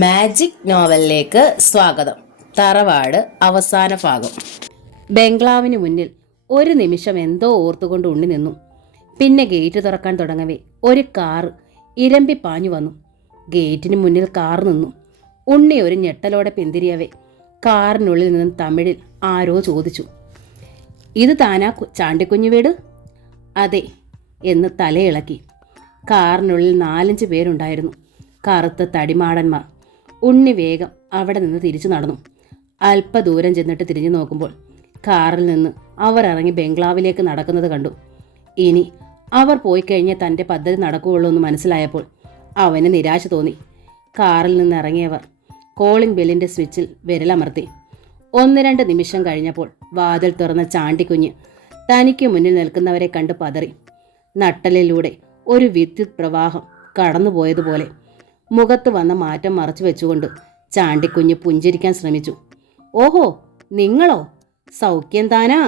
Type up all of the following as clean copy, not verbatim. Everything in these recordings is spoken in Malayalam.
മാജിക് നോവലിലേക്ക് സ്വാഗതം. തറവാട് അവസാന ഭാഗം. ബംഗ്ലാവിന് മുന്നിൽ ഒരു നിമിഷം എന്തോ ഓർത്തുകൊണ്ട് ഉണ്ണി നിന്നു. പിന്നെ ഗേറ്റ് തുറക്കാൻ തുടങ്ങവേ ഒരു കാറ് ഇരമ്പി പാഞ്ഞു വന്നു. ഗേറ്റിന് മുന്നിൽ കാർ നിന്നു. ഉണ്ണി ഒരു ഞെട്ടലോടെ പിന്തിരിയവേ കാറിനുള്ളിൽ നിന്നും തമിഴിൽ ആരോ ചോദിച്ചു, ഇത് താനാ ചാണ്ടിക്കുഞ്ഞു വീട്? അതെ എന്ന് തലയിളക്കി. കാറിനുള്ളിൽ 4-5 പേരുണ്ടായിരുന്നു, കറുത്ത തടിമാടന്മാർ. ഉണ്ണി വേഗം അവിടെ നിന്ന് തിരിച്ചു നടന്നു. അല്പദൂരം ചെന്നിട്ട് തിരിഞ്ഞു നോക്കുമ്പോൾ കാറിൽ നിന്ന് അവർ ഇറങ്ങി ബംഗ്ലാവിലേക്ക് നടക്കുന്നത് കണ്ടു. ഇനി അവർ പോയി കഴിഞ്ഞാൽ തൻ്റെ പദ്ധതി നടക്കുകയുള്ളൂ എന്ന് മനസ്സിലായപ്പോൾ അവന് നിരാശ തോന്നി. കാറിൽ നിന്ന് ഇറങ്ങിയവർ കോളിംഗ് ബെല്ലിൻ്റെ സ്വിച്ചിൽ വിരലമർത്തി. 1-2 നിമിഷം കഴിഞ്ഞപ്പോൾ വാതിൽ തുറന്ന ചാണ്ടിക്കുഞ്ഞ് തനിക്ക് മുന്നിൽ നിൽക്കുന്നവരെ കണ്ട് പതറി. നട്ടലിലൂടെ ഒരു വിദ്യുത് പ്രവാഹം കടന്നുപോയതുപോലെ മുഖത്ത് വന്ന മാറ്റം മറച്ചു വെച്ചുകൊണ്ട് ചാണ്ടിക്കുഞ്ഞ് പുഞ്ചിരിക്കാൻ ശ്രമിച്ചു. ഓഹോ, നിങ്ങളോ? സൗഖ്യം താനാ?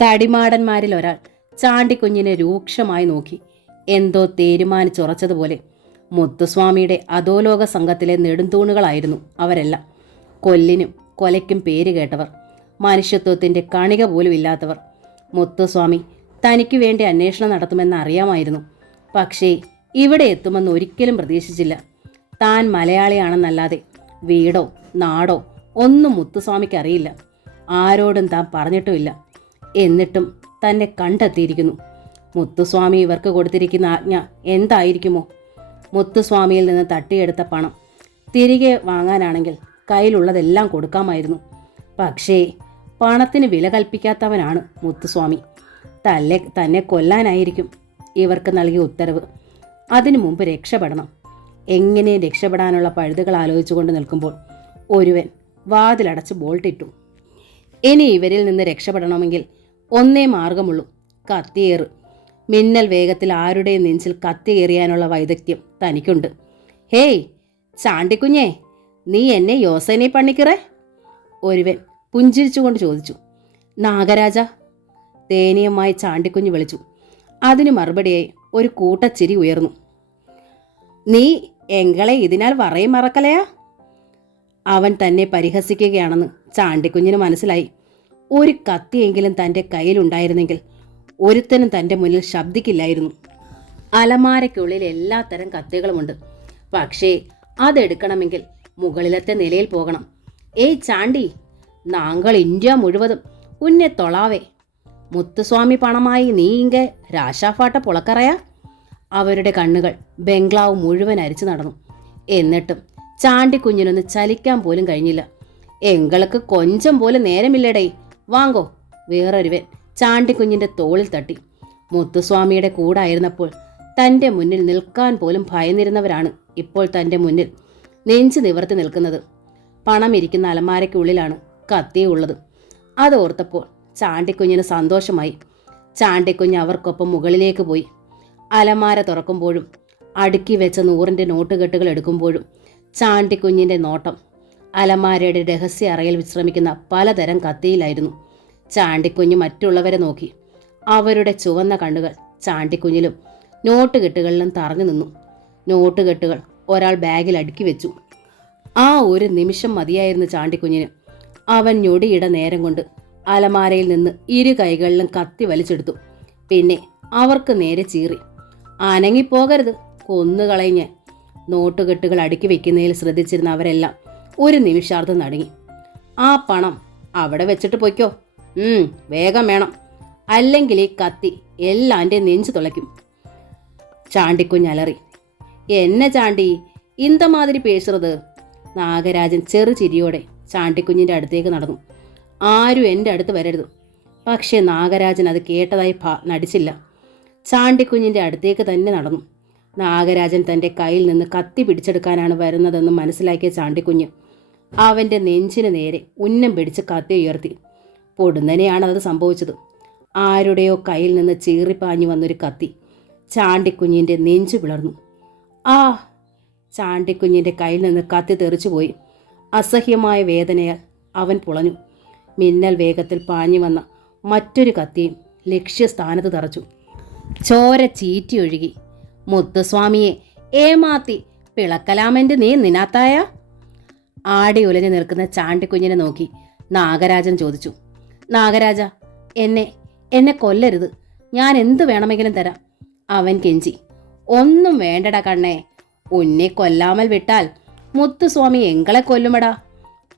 തടിമാടന്മാരിൽ ഒരാൾ ചാണ്ടിക്കുഞ്ഞിനെ രൂക്ഷമായി നോക്കി. എന്തോ തീരുമാനിച്ചുറച്ചതുപോലെ. മുത്തുസ്വാമിയുടെ അധോലോക സംഘത്തിലെ നെടുന്തൂണുകളായിരുന്നു അവരെല്ലാം. കൊല്ലിനും കൊലയ്ക്കും പേര് കേട്ടവർ, മനുഷ്യത്വത്തിൻ്റെ കണിക പോലും ഇല്ലാത്തവർ. മുത്തുസ്വാമി തനിക്ക് വേണ്ടി അന്വേഷണം നടത്തുമെന്ന് അറിയാമായിരുന്നു. പക്ഷേ ഇവിടെ എത്തുമെന്ന് ഒരിക്കലും പ്രതീക്ഷിച്ചില്ല. താൻ മലയാളിയാണെന്നല്ലാതെ വീടോ നാടോ ഒന്നും മുത്തുസ്വാമിക്ക് അറിയില്ല. ആരോടും താൻ പറഞ്ഞിട്ടുമില്ല. എന്നിട്ടും തന്നെ കണ്ടെത്തിയിരിക്കുന്നു. മുത്തുസ്വാമി ഇവർക്ക് കൊടുത്തിരിക്കുന്ന ആജ്ഞ എന്തായിരിക്കുമോ? മുത്തുസ്വാമിയിൽ നിന്ന് തട്ടിയെടുത്ത പണം തിരികെ വാങ്ങാനാണെങ്കിൽ കയ്യിലുള്ളതെല്ലാം കൊടുക്കാമായിരുന്നു. പക്ഷേ പണത്തിന് വില കൽപ്പിക്കാത്തവനാണ് മുത്തുസ്വാമി. തന്നെ കൊല്ലാനായിരിക്കും ഇവർക്ക് നൽകിയ ഉത്തരവ്. അതിനു മുമ്പ് രക്ഷപ്പെടണം. എങ്ങനെ രക്ഷപ്പെടാനുള്ള പഴുതുകൾ ആലോചിച്ചുകൊണ്ട് നിൽക്കുമ്പോൾ ഒരുവൻ വാതിലടച്ച് ബോൾട്ടിട്ടു. ഇനി ഇവരിൽ നിന്ന് രക്ഷപ്പെടണമെങ്കിൽ ഒന്നേ മാർഗമുള്ളൂ, കത്തിയേറ്. മിന്നൽ വേഗത്തിൽ ആരുടെയും നെഞ്ചിൽ കത്തി എറിയാനുള്ള വൈദഗ്ധ്യം തനിക്കുണ്ട്. ഹേയ് ചാണ്ടിക്കുഞ്ഞേ, നീ എന്നെ യോസനെ പണിക്കറേ? ഒരുവൻ പുഞ്ചിരിച്ചുകൊണ്ട് ചോദിച്ചു. നാഗരാജ, ദയനീയമായി ചാണ്ടിക്കുഞ്ഞ് വിളിച്ചു. അതിന് മറുപടിയായി ഒരു കൂട്ടച്ചിരി ഉയർന്നു. നീ എങ്ങളെ ഇതിനാൽ വറയും മറക്കലയാ? അവൻ തന്നെ പരിഹസിക്കുകയാണെന്ന് ചാണ്ടിക്കുഞ്ഞിന് മനസ്സിലായി. ഒരു കത്തിയെങ്കിലും തൻ്റെ കയ്യിലുണ്ടായിരുന്നെങ്കിൽ ഒരുത്തനും തൻ്റെ മുന്നിൽ ശബ്ദിക്കില്ലായിരുന്നു. അലമാരയ്ക്കുള്ളിൽ എല്ലാത്തരം കത്തികളുമുണ്ട്. പക്ഷേ അതെടുക്കണമെങ്കിൽ മുകളിലത്തെ നിലയിൽ പോകണം. ഏയ് ചാണ്ടി, നാങ്കൾ ഇന്ത്യ മുഴുവതും ഉന്നെ തൊളാവേ. മുത്തുസ്വാമി പണമായി നീ ഇങ്ങ രാശാഫാട്ട പുളക്കറയാ? അവരുടെ കണ്ണുകൾ ബംഗ്ലാവ് മുഴുവൻ അരിച്ചു നടന്നു. എന്നിട്ടും ചാണ്ടിക്കുഞ്ഞിനൊന്ന് ചലിക്കാൻ പോലും കഴിഞ്ഞില്ല. എങ്ങൾക്ക് കൊഞ്ചം പോലും നേരമില്ലടേ, വാങ്ങോ. വേറൊരുവൻ ചാണ്ടിക്കുഞ്ഞിൻ്റെ തോളിൽ തട്ടി. മുത്തുസ്വാമിയുടെ കൂടായിരുന്നപ്പോൾ തൻ്റെ മുന്നിൽ നിൽക്കാൻ പോലും ഭയന്നിരുന്നവരാണ് ഇപ്പോൾ തൻ്റെ മുന്നിൽ നെഞ്ചു നിവർത്തി നിൽക്കുന്നത്. പണം ഇരിക്കുന്ന അലമാരയ്ക്കുള്ളിലാണ് കത്തിയുള്ളത്. അതോർത്തപ്പോൾ ചാണ്ടിക്കുഞ്ഞിന് സന്തോഷമായി. ചാണ്ടിക്കുഞ്ഞ് അവർക്കൊപ്പം മുകളിലേക്ക് പോയി. അലമാര തുറക്കുമ്പോഴും അടുക്കി വെച്ച 100-ന്റെ നോട്ടുകെട്ടുകൾ എടുക്കുമ്പോഴും ചാണ്ടിക്കുഞ്ഞിൻ്റെ നോട്ടം അലമാരയുടെ രഹസ്യ അറയിൽ വിശ്രമിക്കുന്ന പലതരം കത്തിയിലായിരുന്നു. ചാണ്ടിക്കുഞ്ഞ് മറ്റുള്ളവരെ നോക്കി. അവരുടെ ചുവന്ന കണ്ണുകൾ ചാണ്ടിക്കുഞ്ഞിലും നോട്ടുകെട്ടുകളിലും തറഞ്ഞു നിന്നു. നോട്ടുകെട്ടുകൾ ഒരാൾ ബാഗിൽ അടുക്കി വെച്ചു. ആ ഒരു നിമിഷം മതിയായിരുന്നു ചാണ്ടിക്കുഞ്ഞിന്. അവൻ ഞൊടിയിട നേരം കൊണ്ട് അലമാരയിൽ നിന്ന് 2 കൈകളിലും കത്തി വലിച്ചെടുത്തു. പിന്നെ അവർക്ക് നേരെ ചീറി. അനങ്ങിപ്പോകരുത്, കൊന്നുകളഞ്ഞ്. നോട്ടുകെട്ടുകൾ അടുക്കി വെക്കുന്നതിൽ ശ്രദ്ധിച്ചിരുന്ന അവരെല്ലാം ഒരു നിമിഷാർത്ഥം നടുങ്ങി. ആ പണം അവിടെ വെച്ചിട്ട് പൊയ്ക്കോ. വേഗം വേണം, അല്ലെങ്കിൽ ഈ കത്തി എല്ലാൻ്റെ നെഞ്ചു തുളയ്ക്കും. ചാണ്ടിക്കുഞ്ഞലറി. എന്നെ ചാണ്ടി ഇന്ത മാതിരി പേശുന്നത്? നാഗരാജൻ ചെറു ചിരിയോടെ ചാണ്ടിക്കുഞ്ഞിൻ്റെ അടുത്തേക്ക് നടന്നു. ആരും എൻ്റെ അടുത്ത് വരരുത്. പക്ഷേ നാഗരാജൻ അത് കേട്ടതായി നടിച്ചില്ല. ചാണ്ടിക്കുഞ്ഞിൻ്റെ അടുത്തേക്ക് തന്നെ നടന്നു. നാഗരാജൻ തൻ്റെ കയ്യിൽ നിന്ന് കത്തി പിടിച്ചെടുക്കാനാണ് വരുന്നതെന്ന് മനസ്സിലാക്കിയ ചാണ്ടിക്കുഞ്ഞ് അവൻ്റെ നെഞ്ചിന് നേരെ ഉന്നം പിടിച്ച് കത്തി ഉയർത്തി. പൊടുന്നനെയാണ് അത് സംഭവിച്ചത്. ആരുടെയോ കയ്യിൽ നിന്ന് ചീറിപ്പാഞ്ഞു വന്നൊരു കത്തി ചാണ്ടിക്കുഞ്ഞിൻ്റെ നെഞ്ചു പിളർന്നു. ആ! ചാണ്ടിക്കുഞ്ഞിൻ്റെ കയ്യിൽ നിന്ന് കത്തി തെറിച്ചുപോയി. അസഹ്യമായ വേദനയാൽ അവൻ പുളഞ്ഞു. മിന്നൽ വേഗത്തിൽ പാഞ്ഞു വന്ന മറ്റൊരു കത്തിയും ലക്ഷ്യസ്ഥാനത്ത് തറച്ചു. ചോര ചീറ്റിയൊഴുകി. മുത്തുസ്വാമിയെ ഏമാത്തി പിളക്കലാമൻ്റെ നീ നിനാത്തായ? ആടി ഉലഞ്ഞു നിൽക്കുന്ന ചാണ്ടിക്കുഞ്ഞിനെ നോക്കി നാഗരാജൻ ചോദിച്ചു. നാഗരാജ, എന്നെ എന്നെ കൊല്ലരുത്, ഞാൻ എന്തു വേണമെങ്കിലും തരാം, അവൻ കെഞ്ചി. ഒന്നും വേണ്ടടാ കണ്ണേ, ഉന്നെ കൊല്ലാമൽ വിട്ടാൽ മുത്തുസ്വാമി എങ്ങളെ കൊല്ലുമടാ.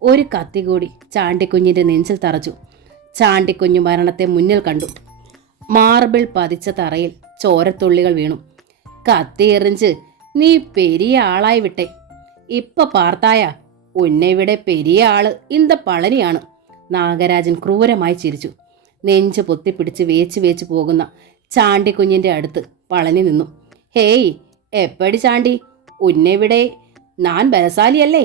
ഒരു കത്തി കൂടി ചാണ്ടിക്കുഞ്ഞിന്റെ നെഞ്ചിൽ തറച്ചു. ചാണ്ടിക്കുഞ്ഞു മരണത്തെ മുന്നിൽ കണ്ടു. മാർബിൾ പതിച്ച തറയിൽ ചോരത്തുള്ളികൾ വീണു. കത്തി എറിഞ്ച് നീ പെരിയ ആളായി വിട്ടെ. ഇപ്പൊ പാർത്തായ ഉന്നെ പെരിയ ആള് ഇന്ത പളനിയാണ്. നാഗരാജൻ ക്രൂരമായി ചിരിച്ചു. നെഞ്ച് പൊത്തിപ്പിടിച്ച് വേച്ച് പോകുന്ന ചാണ്ടിക്കുഞ്ഞിന്റെ അടുത്ത് പളനി നിന്നു. ഹേയ്, എപ്പടി ചാണ്ടി, ഉന്നെ ഞാൻ ബലശാലിയല്ലേ?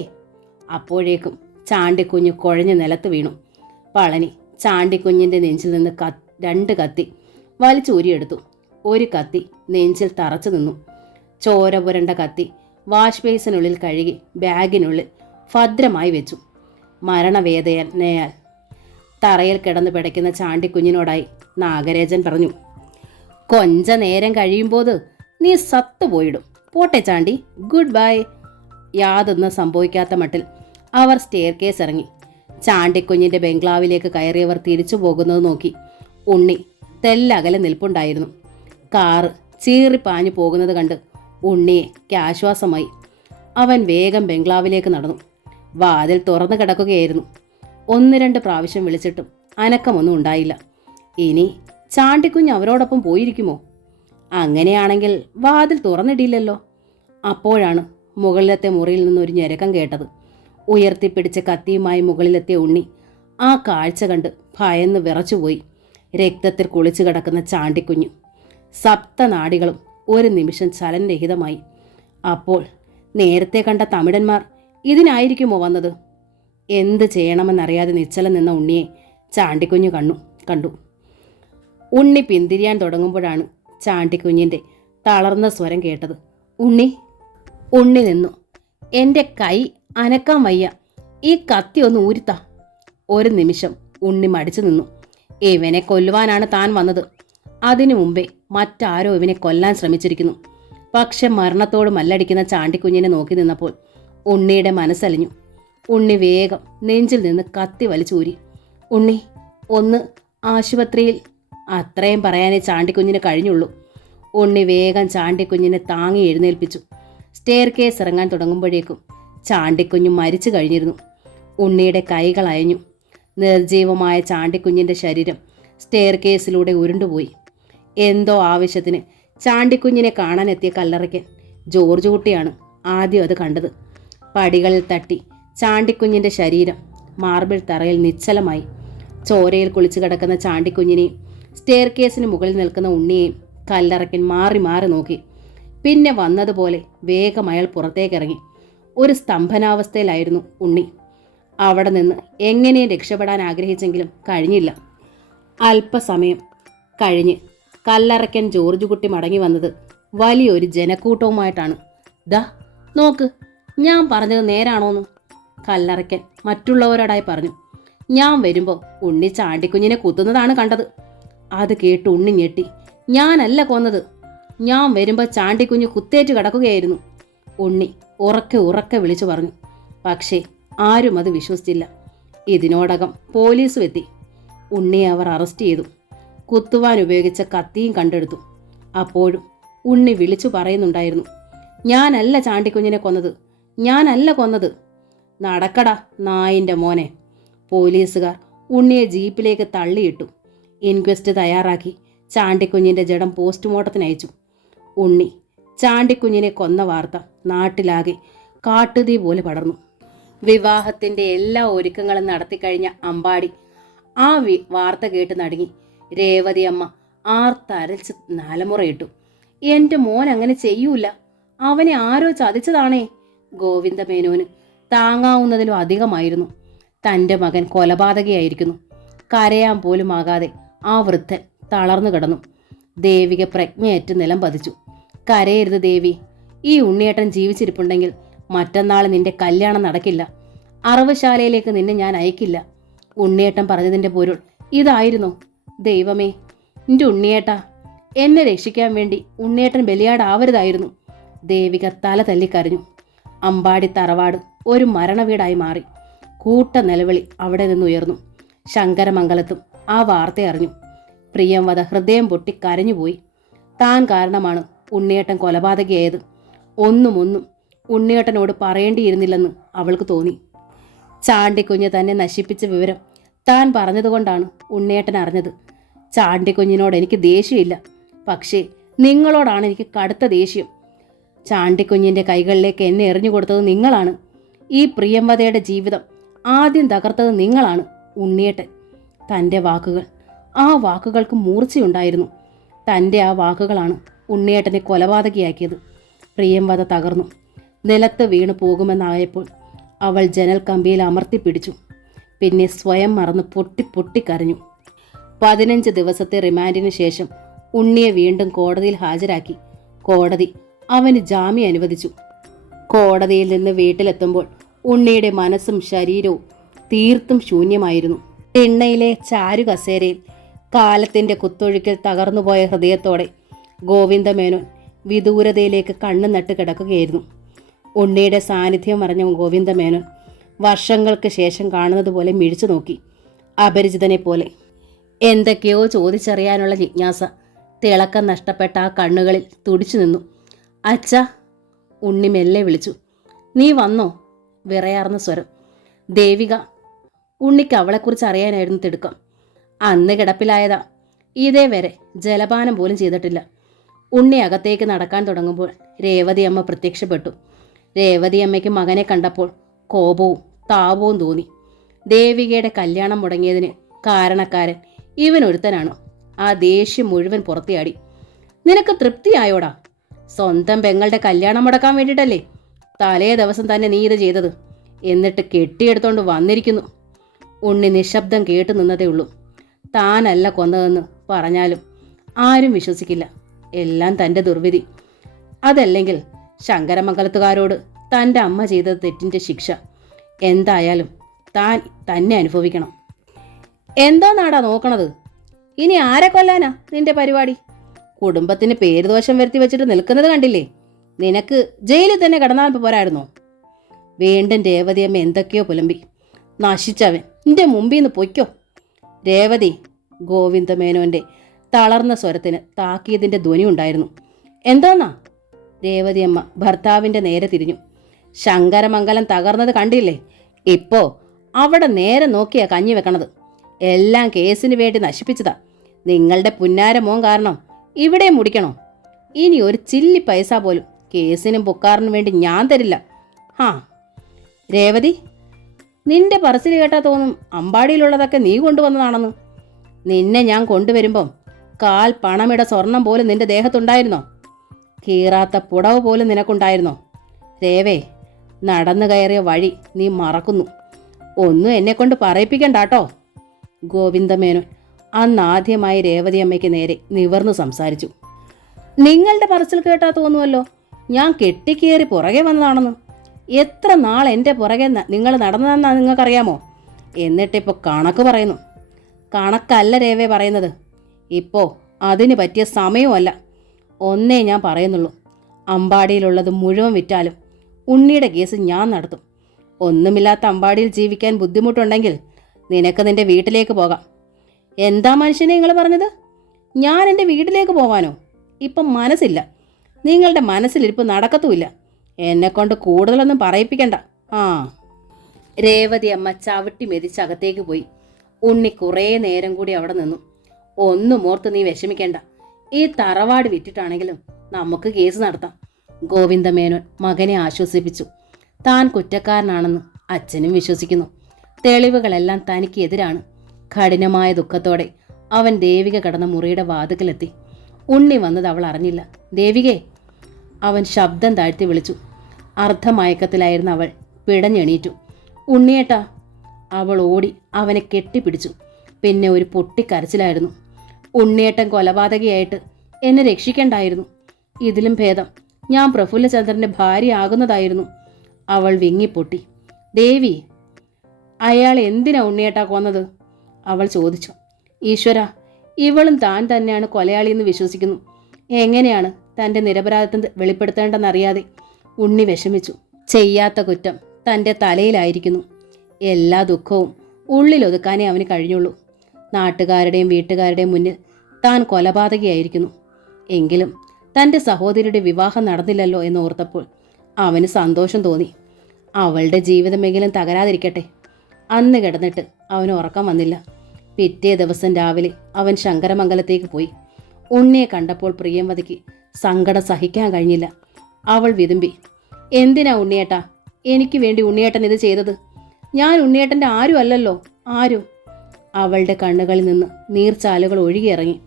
അപ്പോഴേക്കും ചാണ്ടിക്കുഞ്ഞ് കുഴഞ്ഞ് നിലത്ത് വീണു. പളനി ചാണ്ടിക്കുഞ്ഞിന്റെ നെഞ്ചിൽ നിന്ന് 2 കത്തി വലിച്ചൂരിയെടുത്തു. ഒരു കത്തി നെഞ്ചിൽ തറച്ചു നിന്നു. ചോര പുരണ്ട കത്തി വാഷ് ബേസിനുള്ളിൽ കഴുകി ബാഗിനുള്ളിൽ ഭദ്രമായി വെച്ചു. മരണവേദനയാൽ തറയിൽ കിടന്നു പിടയ്ക്കുന്ന ചാണ്ടിക്കുഞ്ഞിനോടായി നാഗരാജൻ പറഞ്ഞു. കൊഞ്ച നേരം കഴിയുമ്പോൾ നീ സത്തുപോയിടും. പോട്ടെ ചാണ്ടി, ഗുഡ് ബൈ. യാതൊന്നും സംഭവിക്കാത്ത മട്ടിൽ അവർ സ്റ്റെയർ കേസ് ഇറങ്ങി. ചാണ്ടിക്കുഞ്ഞിന്റെ ബംഗ്ലാവിലേക്ക് കയറിയവർ തിരിച്ചു പോകുന്നത് നോക്കി ഉണ്ണി തെല്ലകലെ നിൽപ്പുണ്ടായിരുന്നു. കാറ് ചീറിപ്പാഞ്ഞു പോകുന്നത് കണ്ട് ഉണ്ണിക്ക് ആശ്വാസമായി. അവൻ വേഗം ബംഗ്ലാവിലേക്ക് നടന്നു. വാതിൽ തുറന്നു കിടക്കുകയായിരുന്നു. 1-2 പ്രാവശ്യം വിളിച്ചിട്ടും അനക്കമൊന്നും ഉണ്ടായില്ല. ഇനി ചാണ്ടിക്കുഞ്ഞ് അവരോടൊപ്പം പോയിരിക്കുമോ? അങ്ങനെയാണെങ്കിൽ വാതിൽ തുറന്നിടില്ലല്ലോ. അപ്പോഴാണ് മുകളിലത്തെ മുറിയിൽ നിന്നൊരു ഞരക്കം കേട്ടത്. ഉയർത്തിപ്പിടിച്ച കത്തിയുമായി മുകളിലെത്തിയ ഉണ്ണി ആ കാഴ്ച കണ്ട് ഭയന്ന് വിറച്ചുപോയി. രക്തത്തിൽ കുളിച്ചു കിടക്കുന്ന ചാണ്ടിക്കുഞ്ഞു. സപ്തനാഡികളും ഒരു നിമിഷം ചലനരഹിതമായി. അപ്പോൾ നേരത്തെ കണ്ട തമിഴന്മാർ ഇതിനായിരിക്കുമോ വന്നത്? എന്ത് ചെയ്യണമെന്നറിയാതെ നിശ്ചലം നിന്ന ഉണ്ണിയെ ചാണ്ടിക്കുഞ്ഞു കണ്ടു. ഉണ്ണി പിന്തിരിയാൻ തുടങ്ങുമ്പോഴാണ് ചാണ്ടിക്കുഞ്ഞിൻ്റെ തളർന്ന സ്വരം കേട്ടത്. ഉണ്ണി നിന്നു. എൻ്റെ കൈ അനക്കാൻ വയ്യ, ഈ കത്തി ഒന്ന് ഊരിത്താ. ഒരു നിമിഷം ഉണ്ണി മടിച്ചു നിന്നു. ഇവനെ കൊല്ലുവാനാണ് താൻ വന്നത്. അതിനു മുമ്പേ മറ്റാരോ ഇവനെ കൊല്ലാൻ ശ്രമിച്ചിരിക്കുന്നു. പക്ഷെ മരണത്തോട് മല്ലടിക്കുന്ന ചാണ്ടിക്കുഞ്ഞിനെ നോക്കി നിന്നപ്പോൾ ഉണ്ണിയുടെ മനസ്സലിഞ്ഞു. ഉണ്ണി വേഗം നെഞ്ചിൽ നിന്ന് കത്തി വലിച്ചൂരി. ഉണ്ണി, ഒന്ന് ആശുപത്രിയിൽ. അത്രയും പറയാനേ ചാണ്ടിക്കുഞ്ഞിന് കഴിഞ്ഞുള്ളൂ. ഉണ്ണി വേഗം ചാണ്ടിക്കുഞ്ഞിനെ താങ്ങി എഴുന്നേൽപ്പിച്ചു. സ്റ്റെയർ കേസ് ഇറങ്ങാൻ തുടങ്ങുമ്പോഴേക്കും ചാണ്ടിക്കുഞ്ഞു മരിച്ചു കഴിഞ്ഞിരുന്നു. ഉണ്ണിയുടെ കൈകൾ അയഞ്ഞു. നിർജീവമായ ചാണ്ടിക്കുഞ്ഞിൻ്റെ ശരീരം സ്റ്റെയർ കേസിലൂടെ ഉരുണ്ടുപോയി. എന്തോ ആവശ്യത്തിന് ചാണ്ടിക്കുഞ്ഞിനെ കാണാനെത്തിയ കല്ലറയ്ക്കൻ ജോർജ് കുട്ടിയാണ് ആദ്യം അത് കണ്ടത്. പടികളിൽ തട്ടി ചാണ്ടിക്കുഞ്ഞിൻ്റെ ശരീരം മാർബിൾ തറയിൽ നിശ്ചലമായി. ചോരയിൽ കുളിച്ചു കിടക്കുന്ന ചാണ്ടിക്കുഞ്ഞിനെയും സ്റ്റെയർ കേസിന് മുകളിൽ നിൽക്കുന്ന ഉണ്ണിയെയും കല്ലറയ്ക്കൻ മാറി മാറി നോക്കി. പിന്നെ വന്നതുപോലെ വേഗം അയാൾ പുറത്തേക്കിറങ്ങി. ഒരു സ്തംഭനാവസ്ഥയിലായിരുന്നു ഉണ്ണി. അവിടെ നിന്ന് എങ്ങനെയും രക്ഷപ്പെടാൻ ആഗ്രഹിച്ചെങ്കിലും കഴിഞ്ഞില്ല. അല്പസമയം കഴിഞ്ഞ് കല്ലറയ്ക്കൻ ജോർജ് കുട്ടി മടങ്ങി വന്നത് വലിയൊരു ജനക്കൂട്ടവുമായിട്ടാണ്. ദാ നോക്ക്, ഞാൻ പറഞ്ഞത് നേരാണോന്ന് കല്ലറയ്ക്കൻ മറ്റുള്ളവരോടായി പറഞ്ഞു. ഞാൻ വരുമ്പോൾ ഉണ്ണി ചാണ്ടിക്കുഞ്ഞിനെ കുത്തുന്നതാണ് കണ്ടത്. അത് കേട്ട് ഉണ്ണി ഞെട്ടി. ഞാനല്ല കൊന്നത്, ഞാൻ വരുമ്പോൾ ചാണ്ടിക്കുഞ്ഞ് കുത്തേറ്റ് കിടക്കുകയായിരുന്നു. ഉണ്ണി ഉറക്കെ വിളിച്ചു പറഞ്ഞു. പക്ഷേ ആരും അത് വിശ്വസിച്ചില്ല. ഇതിനോടകം പോലീസും എത്തി. ഉണ്ണിയെ അവർ അറസ്റ്റ് ചെയ്തു. കുത്തുവാൻ ഉപയോഗിച്ച കത്തിയും കണ്ടെടുത്തു. അപ്പോഴും ഉണ്ണി വിളിച്ചു പറയുന്നുണ്ടായിരുന്നു, ഞാനല്ല ചാണ്ടിക്കുഞ്ഞിനെ കൊന്നത്, ഞാനല്ല കൊന്നത്. നടക്കടാ നായിൻ്റെ മോനെ. പോലീസുകാർ ഉണ്ണിയെ ജീപ്പിലേക്ക് തള്ളിയിട്ടു. ഇൻക്വസ്റ്റ് തയ്യാറാക്കി ചാണ്ടിക്കുഞ്ഞിൻ്റെ ജഡം പോസ്റ്റ്മോർട്ടത്തിന് അയച്ചു. ഉണ്ണി ചാണ്ടിക്കുഞ്ഞിനെ കൊന്ന വാർത്ത നാട്ടിലാകെ കാട്ടുതീ പോലെ പടർന്നു. വിവാഹത്തിൻ്റെ എല്ലാ ഒരുക്കങ്ങളും നടത്തിക്കഴിഞ്ഞ അമ്പാടി ആ വാർത്ത കേട്ട് നടുങ്ങി. രേവതി അമ്മ ആർത്തരച്ച് നാലമുറയിട്ടു. എൻ്റെ മോൻ അങ്ങനെ ചെയ്യൂല, അവനെ ആരോ ചതിച്ചതാണേ. ഗോവിന്ദമേനോന് താങ്ങാവുന്നതിലും അധികമായിരുന്നു. തൻ്റെ മകൻ കൊലപാതകയായിരിക്കുന്നു. കരയാൻ പോലും ആകാതെ ആ വൃദ്ധൻ തളർന്നു കിടന്നു. ദേവിക പ്രജ്ഞയേറ്റ് നിലം പതിച്ചു. കരയരുത് ദേവി, ഈ ഉണ്ണിയേട്ടൻ ജീവിച്ചിരിപ്പുണ്ടെങ്കിൽ മറ്റന്നാൾ നിന്റെ കല്യാണം നടക്കില്ല. അറവുശാലയിലേക്ക് നിന്നെ ഞാൻ അയക്കില്ല. ഉണ്ണിയേട്ടൻ പറഞ്ഞതിൻ്റെ പൊരുൾ ഇതായിരുന്നു. ദൈവമേ, എൻ്റെ ഉണ്ണിയേട്ടാ, എന്നെ രക്ഷിക്കാൻ വേണ്ടി ഉണ്ണിയേട്ടൻ ബലിയാടാവരുതായിരുന്നു. ദേവിക തല തല്ലിക്കരഞ്ഞു. അമ്പാടി തറവാട് ഒരു മരണവീടായി മാറി. കൂട്ട നിലവിളി അവിടെ നിന്നുയർന്നു. ശങ്കരമംഗലത്തും ആ വാർത്ത അറിഞ്ഞു. പ്രിയംവദ ഹൃദയം പൊട്ടി കരഞ്ഞുപോയി. താൻ കാരണമാണ് ഉണ്ണിയേട്ടൻ കൊലപാതകയായത്. ഒന്നും ഉണ്ണിയേട്ടനോട് പറയേണ്ടിയിരുന്നില്ലെന്ന് അവൾക്ക് തോന്നി. ചാണ്ടിക്കുഞ്ഞ് തന്നെ നശിപ്പിച്ച വിവരം താൻ പറഞ്ഞതുകൊണ്ടാണ് ഉണ്ണിയേട്ടൻ അറിഞ്ഞത്. ചാണ്ടിക്കുഞ്ഞിനോട് എനിക്ക് ദേഷ്യമില്ല, പക്ഷേ നിങ്ങളോടാണ് എനിക്ക് കടുത്ത ദേഷ്യം. ചാണ്ടിക്കുഞ്ഞിൻ്റെ കൈകളിലേക്ക് എന്നെ എറിഞ്ഞു കൊടുത്തത് നിങ്ങളാണ്. ഈ പ്രിയംവദയുടെ ജീവിതം ആദ്യം തകർത്തത് നിങ്ങളാണ് ഉണ്ണിയേട്ടൻ. തൻ്റെ വാക്കുകൾ, ആ വാക്കുകൾക്ക് മൂർച്ചയുണ്ടായിരുന്നു. തൻ്റെ ആ വാക്കുകളാണ് ഉണ്ണിയേട്ടനെ കൊലപാതകയാക്കിയത്. പ്രിയംവദ തകർന്നു. നിലത്ത് വീണു പോകുമെന്നായപ്പോൾ അവൾ ജനൽ കമ്പിയിൽ അമർത്തിപ്പിടിച്ചു. പിന്നെ സ്വയം മറന്ന് പൊട്ടിക്കരഞ്ഞു. 15 ദിവസത്തെ റിമാൻഡിന് ശേഷം ഉണ്ണിയെ വീണ്ടും കോടതിയിൽ ഹാജരാക്കി. കോടതി അവന് ജാമ്യം അനുവദിച്ചു. കോടതിയിൽ നിന്ന് വീട്ടിലെത്തുമ്പോൾ ഉണ്ണിയുടെ മനസ്സും ശരീരവും തീർത്തും ശൂന്യമായിരുന്നു. തിണ്ണയിലെ ചാരു കസേരയിൽ കാലത്തിന്റെ കുത്തൊഴുക്കിൽ തകർന്നുപോയ ഹൃദയത്തോടെ ഗോവിന്ദമേനോൻ വിദൂരതയിലേക്ക് കണ്ണു നട്ട് കിടക്കുകയായിരുന്നു. ഉണ്ണിയുടെ സാന്നിധ്യം അറിഞ്ഞ ഗോവിന്ദമേനോൻ വർഷങ്ങൾക്ക് ശേഷം കാണുന്നത് പോലെ മിഴിച്ചു നോക്കി. അപരിചിതനെ പോലെ എന്തൊക്കെയോ ചോദിച്ചറിയാനുള്ള ജിജ്ഞാസ തിളക്കം നഷ്ടപ്പെട്ട ആ കണ്ണുകളിൽ തുടിച്ചു നിന്നു. അച്ഛാ, ഉണ്ണി മെല്ലെ വിളിച്ചു. നീ വന്നോ? വിറയാർന്ന സ്വരം. ദേവിക. ഉണ്ണിക്ക് അവളെക്കുറിച്ച് അറിയാനായിരുന്നു തിടുക്കം. അന്ന് കിടപ്പിലായതാ. ഇതേ വരെ ജലപാനം പോലും ചെയ്തിട്ടില്ല. ഉണ്ണി അകത്തേക്ക് നടക്കാൻ തുടങ്ങുമ്പോൾ രേവതിയമ്മ പ്രത്യക്ഷപ്പെട്ടു. രേവതിയമ്മയ്ക്ക് മകനെ കണ്ടപ്പോൾ കോപവും താപവും തോന്നി. ദേവികയുടെ കല്യാണം മുടങ്ങിയതിന് കാരണക്കാരൻ ഇവനൊരുത്തനാണോ? ആ ദേഷ്യം മുഴുവൻ പുറത്തിയാടി. നിനക്ക് തൃപ്തിയായോടാ? സ്വന്തം പെങ്ങളുടെ കല്യാണം മുടക്കാൻ വേണ്ടിയിട്ടല്ലേ തലേ ദിവസം തന്നെ നീ ഇത് ചെയ്തത്? എന്നിട്ട് കെട്ടിയെടുത്തോണ്ട് വന്നിരിക്കുന്നു. ഉണ്ണി നിശബ്ദം കേട്ടു നിന്നതേ ഉള്ളൂ. താനല്ല കൊന്നതെന്ന് പറഞ്ഞാലും ആരും വിശ്വസിക്കില്ല. എല്ലാം തൻ്റെ ദുർവിധി. അതല്ലെങ്കിൽ ശങ്കരമംഗലത്തുകാരോട് തൻ്റെ അമ്മ ചെയ്തത് തെറ്റിൻ്റെ ശിക്ഷ എന്തായാലും താൻ തന്നെ അനുഭവിക്കണം. എന്തോന്നാടാ നോക്കണത്? ഇനി ആരെ കൊല്ലാനാ നിന്റെ പരിപാടി? കുടുംബത്തിന് പേരുദോഷം വരുത്തി വെച്ചിട്ട് നിൽക്കുന്നത് കണ്ടില്ലേ? നിനക്ക് ജയിലിൽ തന്നെ കിടന്നാൽ പോരായിരുന്നോ? വീണ്ടും രേവതിയമ്മ എന്തൊക്കെയോ പുലമ്പി. നശിച്ചവൻ, നിന്റെ മുമ്പിൽ നിന്ന് പൊയ്ക്കോ. രേവതി. ഗോവിന്ദമേനോന്റെ തളർന്ന സ്വരത്തിന് താക്കീതിന്റെ ധ്വനി ഉണ്ടായിരുന്നു. എന്തോന്നാ? രേവതിയമ്മ ഭർത്താവിന്റെ നേരെ തിരിഞ്ഞു. ശങ്കരമംഗലം തകർന്നത് കണ്ടില്ലേ? ഇപ്പോ അവിടെ നേരെ നോക്കിയാ കഞ്ഞി വെക്കണത്. എല്ലാം കേസിന് വേണ്ടി നശിപ്പിച്ചതാ. നിങ്ങളുടെ പുന്നാര മോൻ കാരണം ഇവിടെ മുടിക്കണോ? ഇനി ഒരു ചില്ലി പൈസ പോലും കേസിനും പൊക്കാറിനും വേണ്ടി ഞാൻ തരില്ല. ഹാ രേവതി, നിന്റെ പറച്ചിൽ കേട്ടാ തോന്നും അമ്പാടിയിലുള്ളതൊക്കെ നീ കൊണ്ടുവന്നതാണെന്ന്. നിന്നെ ഞാൻ കൊണ്ടുവരുമ്പം കാൽ പണമിട സ്വർണം പോലും നിന്റെ ദേഹത്തുണ്ടായിരുന്നോ? കീറാത്ത പുടവ് പോലും നിനക്കുണ്ടായിരുന്നോ? രേവേ, നടന്നു കയറിയ വഴി നീ മറക്കുന്നു. ഒന്നും എന്നെക്കൊണ്ട് പറയിപ്പിക്കണ്ടാട്ടോ. ഗോവിന്ദമേനോൻ അന്നാദ്യമായി രേവതിയമ്മയ്ക്ക് നേരെ നിവർന്നു സംസാരിച്ചു. നിങ്ങളുടെ പറച്ചിൽ കേട്ടാ തോന്നുമല്ലോ ഞാൻ കെട്ടിക്കേറി പുറകെ വന്നതാണെന്ന്. എത്ര നാൾ എൻ്റെ പുറകെ നിങ്ങൾ നടന്നതെന്നാ നിങ്ങൾക്കറിയാമോ? എന്നിട്ടിപ്പോൾ കണക്ക് പറയുന്നു. കണക്കല്ല രേവേ പറയുന്നത്. ഇപ്പോൾ അതിന് പറ്റിയ സമയവുമല്ല. ഒന്നേ ഞാൻ പറയുന്നുള്ളൂ, അമ്പാടിയിലുള്ളത് മുഴുവൻ വിറ്റാലും ഉണ്ണിയുടെ കേസ് ഞാൻ നടത്തും. ഒന്നുമില്ലാത്ത അമ്പാടിയിൽ ജീവിക്കാൻ ബുദ്ധിമുട്ടുണ്ടെങ്കിൽ നിനക്ക് നിന്റെ വീട്ടിലേക്ക് പോകാം. എന്താ മനുഷ്യനെ നിങ്ങൾ പറഞ്ഞത്? ഞാൻ എൻ്റെ വീട്ടിലേക്ക് പോവാനോ? ഇപ്പം മനസ്സില്ല. നിങ്ങളുടെ മനസ്സിലിരിപ്പ് നടക്കത്തുമില്ല. എന്നെക്കൊണ്ട് കൂടുതലൊന്നും പറയിപ്പിക്കണ്ട. ആ. രേവതി അമ്മ ചവിട്ടി മെതിച്ച് അകത്തേക്ക് പോയി. ഉണ്ണി കുറേ നേരം കൂടി അവിടെ നിന്നു. ഒന്നും ഓർത്ത് നീ വിഷമിക്കേണ്ട. ഈ തറവാട് വിറ്റിട്ടാണെങ്കിലും നമുക്ക് കേസ് നടത്താം. ഗോവിന്ദമേനോൻ മകനെ ആശ്വസിപ്പിച്ചു. താൻ കുറ്റക്കാരനാണെന്ന് അച്ഛനും വിശ്വസിക്കുന്നു. തെളിവുകളെല്ലാം തനിക്ക് എതിരാണ്. കഠിനമായ ദുഃഖത്തോടെ അവൻ ദേവിക കടന്ന മുറിയുടെ വാതിക്കലെത്തി. ഉണ്ണി വന്നത് അവൾ അറിഞ്ഞില്ല. ദേവികേ, അവൻ ശബ്ദം താഴ്ത്തി വിളിച്ചു. അർദ്ധമയക്കത്തിലായിരുന്ന അവൾ പിടഞ്ഞെണീറ്റു. ഉണ്ണിയേട്ടാ. അവൾ ഓടി അവനെ കെട്ടിപ്പിടിച്ചു. പിന്നെ ഒരു പൊട്ടിക്കരച്ചിലായിരുന്നു. ഉണ്ണിയേട്ടൻ കൊലപാതകയായിട്ട് എന്നെ രക്ഷിക്കണ്ടായിരുന്നു. ഇതിലും ഭേദം ഞാൻ പ്രഫുല്ലചന്ദ്രൻ്റെ ഭാര്യയാകുന്നതായിരുന്നു. അവൾ വിങ്ങിപ്പൊട്ടി. ദേവി, അയാൾ എന്തിനാ ഉണ്ണിയേട്ടാ കൊന്നത്? അവൾ ചോദിച്ചു. ഈശ്വര, ഇവളും താൻ തന്നെയാണ് കൊലയാളിയെന്ന് വിശ്വസിക്കുന്നു. എങ്ങനെയാണ് തൻ്റെ നിരപരാധിത്വം വെളിപ്പെടുത്തേണ്ടെന്നറിയാതെ ഉണ്ണി വിഷമിച്ചു. ചെയ്യാത്ത കുറ്റം തൻ്റെ തലയിലായിരിക്കുന്നു. എല്ലാ ദുഃഖവും ഉള്ളിലൊതുക്കാനേ അവന് കഴിഞ്ഞുള്ളൂ. നാട്ടുകാരുടെയും വീട്ടുകാരുടെയും മുന്നിൽ താൻ കൊലപാതകയായിരിക്കുന്നു. എങ്കിലും തൻ്റെ സഹോദരിയുടെ വിവാഹം നടന്നില്ലല്ലോ എന്നോർത്തപ്പോൾ അവന് സന്തോഷം തോന്നി. അവളുടെ ജീവിതമെങ്കിലും തകരാതിരിക്കട്ടെ. അന്ന് കിടന്നിട്ട് അവന് ഉറക്കം വന്നില്ല. പിറ്റേ ദിവസം രാവിലെ അവൻ ശങ്കരമംഗലത്തേക്ക് പോയി. ഉണ്ണിയെ കണ്ടപ്പോൾ പ്രിയംവതിക്ക് സങ്കടം സഹിക്കാൻ കഴിഞ്ഞില്ല. അവൾ വിതുമ്പി, എന്തിനാ ഉണ്ണിയേട്ടാ എനിക്ക് വേണ്ടി ഉണ്ണിയേട്ടൻ ഇത് ചെയ്തത്? ഞാൻ ഉണ്ണിയേട്ടൻ്റെ ആരും അല്ലല്ലോ, ആരും. അവളുടെ കണ്ണുകളിൽ നിന്ന് നീർച്ചാലുകൾ ഒഴുകിയിറങ്ങി.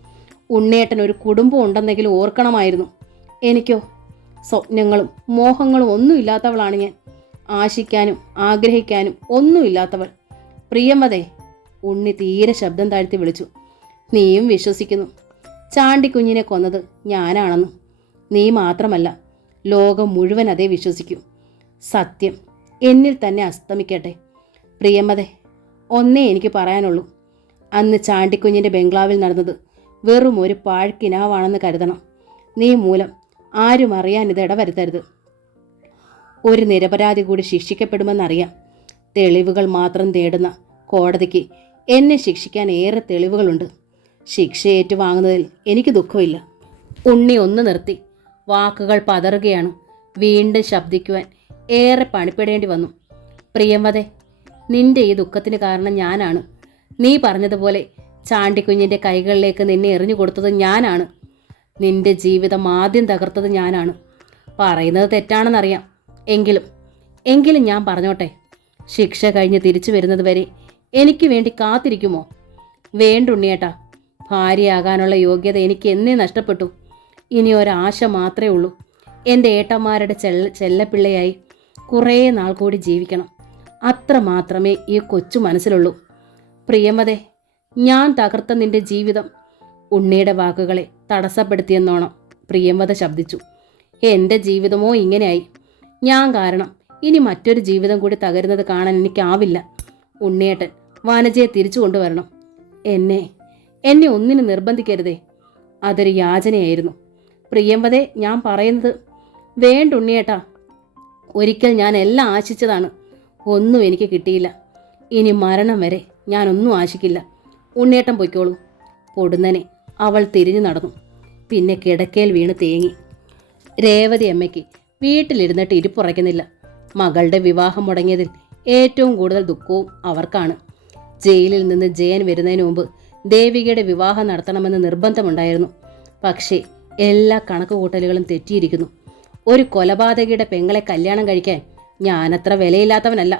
ഉണ്ണിയേട്ടൻ ഒരു കുടുംബം ഉണ്ടെന്നെങ്കിലും ഓർക്കണമായിരുന്നു. എനിക്കോ സ്വപ്നങ്ങളും മോഹങ്ങളും ഒന്നുമില്ലാത്തവളാണ് ഞാൻ. ആശിക്കാനും ആഗ്രഹിക്കാനും ഒന്നുമില്ലാത്തവൾ. പ്രിയംവദേ, ഉണ്ണി തീരെ ശബ്ദം താഴ്ത്തി വിളിച്ചു. നീയും വിശ്വസിക്കുന്നു ചാണ്ടിക്കുഞ്ഞിനെ കൊന്നത് ഞാനാണെന്ന്? നീ മാത്രമല്ല, ലോകം മുഴുവൻ അതേ വിശ്വസിക്കൂ. സത്യം എന്നിൽ തന്നെ അസ്തമിക്കട്ടെ. പ്രിയംവദേ, ഒന്നേ എനിക്ക് പറയാനുള്ളൂ. അന്ന് ചാണ്ടിക്കുഞ്ഞിൻ്റെ ബംഗ്ലാവിൽ നടന്നത് വെറും ഒരു പാഴ്ക്കിനാവാണെന്ന് കരുതണം. നീ മൂലം ആരും അറിയാൻ ഇത് ഇടവരുത്തരുത്. ഒരു നിരപരാധി കൂടി ശിക്ഷിക്കപ്പെടുമെന്നറിയാം. തെളിവുകൾ മാത്രം തേടുന്ന കോടതിക്ക് എന്നെ ശിക്ഷിക്കാൻ ഏറെ തെളിവുകളുണ്ട്. ശിക്ഷ ഏറ്റുവാങ്ങുന്നതിൽ എനിക്ക് ദുഃഖമില്ല. ഉണ്ണി ഒന്ന് നിർത്തി. വാക്കുകൾ പതറുകയാണ്. വീണ്ടും ശബ്ദിക്കുവാൻ ഏറെ പണിപ്പെടേണ്ടി വന്നു. പ്രിയംവദേ, നിന്റെ ഈ ദുഃഖത്തിന് കാരണം ഞാനാണ്. നീ പറഞ്ഞതുപോലെ ചാണ്ടിക്കുഞ്ഞിൻ്റെ കൈകളിലേക്ക് നിന്നെ എറിഞ്ഞു കൊടുത്തത് ഞാനാണ്. നിന്റെ ജീവിതം ആദ്യം തകർത്തത് ഞാനാണ്. പറയുന്നത് തെറ്റാണെന്നറിയാം. എങ്കിലും ഞാൻ പറഞ്ഞോട്ടെ. ശിക്ഷ കഴിഞ്ഞ് തിരിച്ചു വരുന്നത് വരെ എനിക്ക് വേണ്ടി കാത്തിരിക്കുമോ? വേണ്ടുണ്ണിയേട്ടാ, ഭാര്യയാകാനുള്ള യോഗ്യത എനിക്ക് എന്നേ നഷ്ടപ്പെട്ടു. ഇനി ഒരാശ മാത്രമേ ഉള്ളൂ. എൻ്റെ ഏട്ടന്മാരുടെ ചെല്ലപ്പിള്ളയായി കുറേ നാൾ കൂടി ജീവിക്കണം. അത്ര മാത്രമേ ഈ കൊച്ചു മനസ്സിലുള്ളൂ. പ്രിയംവദേ, ഞാൻ തകർത്ത നിന്റെ ജീവിതം. ഉണ്ണിയുടെ വാക്കുകളെ തടസ്സപ്പെടുത്തിയെന്നോണം പ്രിയംവദ ശബ്ദിച്ചു. എൻ്റെ ജീവിതമോ ഇങ്ങനെയായി. ഞാൻ കാരണം ഇനി മറ്റൊരു ജീവിതം കൂടി തകരുന്നത് കാണാൻ എനിക്കാവില്ല. ഉണ്ണിയേട്ടൻ വനജയെ തിരിച്ചു കൊണ്ടുവരണം. എന്നെ ഒന്നിനും നിർബന്ധിക്കരുതേ. അതൊരു യാചനയായിരുന്നു. പ്രിയംവദേ, ഞാൻ പറയുന്നത് വേണ്ടുണ്ണിയേട്ടാ. ഒരിക്കൽ ഞാൻ എല്ലാം ആശിച്ചതാണ്. ഒന്നും എനിക്ക് കിട്ടിയില്ല. ഇനി മരണം വരെ ഞാനൊന്നും ആശിക്കില്ല. ഉണ്ണിയേട്ടൻ പൊയ്ക്കോളൂ. പൊടുന്നനെ അവൾ തിരിഞ്ഞു നടന്നു. പിന്നെ കിടക്കയിൽ വീണ് തേങ്ങി. രേവതി അമ്മയ്ക്ക് വീട്ടിലിരുന്നിട്ട് ഇരിപ്പുറയ്ക്കുന്നില്ല. മകളുടെ വിവാഹം മുടങ്ങിയതിൽ ഏറ്റവും കൂടുതൽ ദുഃഖവും അവർക്കാണ്. ജയിലിൽ നിന്ന് ജയൻ വരുന്നതിന് മുമ്പ് ദേവികയുടെ വിവാഹം നടത്തണമെന്ന് നിർബന്ധമുണ്ടായിരുന്നു. പക്ഷേ എല്ലാ കണക്കുകൂട്ടലുകളും തെറ്റിയിരിക്കുന്നു. ഒരു കൊലപാതകയുടെ പെങ്ങളെ കല്യാണം കഴിക്കാൻ ഞാനത്ര വിലയില്ലാത്തവനല്ല.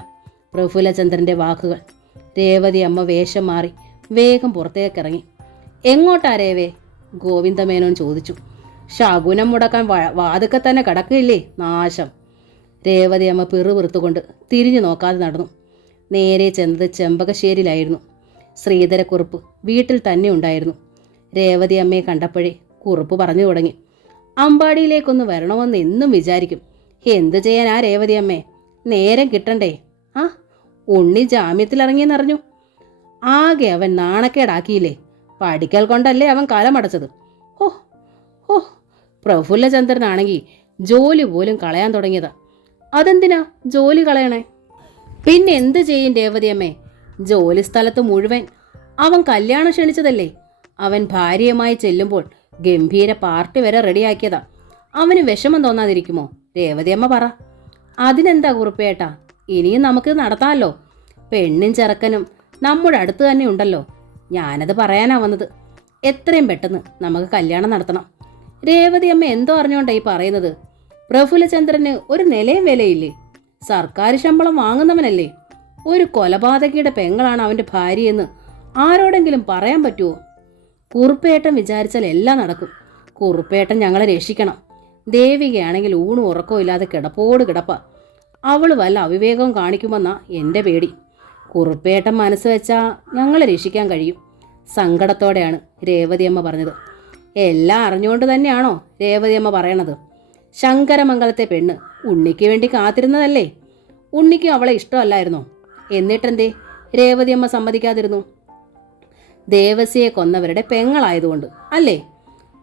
പ്രഫുല്ലചന്ദ്രൻ്റെ വാക്കുകൾ. രേവതി അമ്മ വേഷം മാറി വേഗം പുറത്തേക്കിറങ്ങി. എങ്ങോട്ടാ രേവേ? ഗോവിന്ദമേനോൻ ചോദിച്ചു. ശകുനം മുടക്കാൻ വാതുക്കെ തന്നെ കിടക്കില്ലേ നാശം. രേവതി അമ്മ പിറുപിറുത്തുകൊണ്ട് തിരിഞ്ഞു നോക്കാതെ നടന്നു. നേരെ ചെന്നത് ചെമ്പകശ്ശേരിയിലായിരുന്നു. ശ്രീധരക്കുറുപ്പ് വീട്ടിൽ തന്നെ ഉണ്ടായിരുന്നു. രേവതി അമ്മയെ കണ്ടപ്പോഴേ കുറുപ്പ് പറഞ്ഞു തുടങ്ങി. അമ്പാടിയിലേക്കൊന്ന് വരണമെന്ന് എന്നും വിചാരിക്കും. എന്തു ചെയ്യാനാ രേവതി അമ്മേ, നേരം കിട്ടണ്ടേ? ആ, ഉണ്ണി ജാമ്യത്തിലിറങ്ങിയെന്നറിഞ്ഞു. ആകെ അവൻ നാണക്കേടാക്കിയില്ലേ. പഠിക്കൽ കൊണ്ടല്ലേ അവൻ കാലമടച്ചത്. ഓ ഓ പ്രഫുല്ലചന്ദ്രനാണെങ്കിൽ ജോലി പോലും കളയാൻ തുടങ്ങിയതാ. അതെന്തിനാ ജോലി കളയണേ? പിന്നെ എന്ത് ചെയ്യും രേവതിയമ്മേ? ജോലി സ്ഥലത്ത് മുഴുവൻ അവൻ കല്യാണം ക്ഷണിച്ചതല്ലേ. അവൻ ഭാര്യയുമായി ചെല്ലുമ്പോൾ ഗംഭീര പാർട്ടി വരെ റെഡിയാക്കിയതാ. അവന് വിഷമം തോന്നാതിരിക്കുമോ? രേവതിയമ്മ പറ. അതിനെന്താ കുറുപ്പേട്ടാ, ഇനിയും നമുക്ക് നടത്താമല്ലോ. പെണ്ണും ചെറുക്കനും നമ്മുടെ അടുത്ത് തന്നെ ഉണ്ടല്ലോ. ഞാനത് പറയാനാ വന്നത്. എത്രയും പെട്ടെന്ന് നമുക്ക് കല്യാണം നടത്തണം. രേവതിയമ്മ എന്തോ അറിഞ്ഞോണ്ടാ ഈ പറയുന്നത്? പ്രഫുല്ലചന്ദ്രന് ഒരു നിലയും വിലയില്ലേ? സർക്കാർ ശമ്പളം വാങ്ങുന്നവനല്ലേ? ഒരു കൊലപാതകിയുടെ പെങ്ങളാണ് അവൻ്റെ ഭാര്യയെന്ന് ആരോടെങ്കിലും പറയാൻ പറ്റുമോ? കുറുപ്പേട്ടൻ വിചാരിച്ചാൽ എല്ലാം നടക്കും. കുറുപ്പേട്ടൻ ഞങ്ങളെ രക്ഷിക്കണം. ദേവികയാണെങ്കിൽ ഊണും ഉറക്കവും ഇല്ലാതെ കിടപ്പോട് കിടപ്പ. അവൾ വല്ല അവിവേകവും കാണിക്കുമെന്നാ എൻ്റെ പേടി. കുറുപ്പേട്ടൻ മനസ്സ് വെച്ചാൽ ഞങ്ങളെ രക്ഷിക്കാൻ കഴിയും. സങ്കടത്തോടെയാണ് രേവതിയമ്മ പറഞ്ഞത്. എല്ലാം അറിഞ്ഞുകൊണ്ട് തന്നെയാണോ രേവതിയമ്മ പറയണത്? ശങ്കരമംഗലത്തെ പെണ്ണ് ഉണ്ണിക്ക് വേണ്ടി കാത്തിരുന്നതല്ലേ. ഉണ്ണിക്ക് അവളെ ഇഷ്ടമല്ലായിരുന്നോ? എന്നിട്ടെന്തേ രേവതിയമ്മ സമ്മതിക്കാതിരുന്നു? ദേവസിയെ കൊന്നവരുടെ പെങ്ങളായതുകൊണ്ട് അല്ലേ?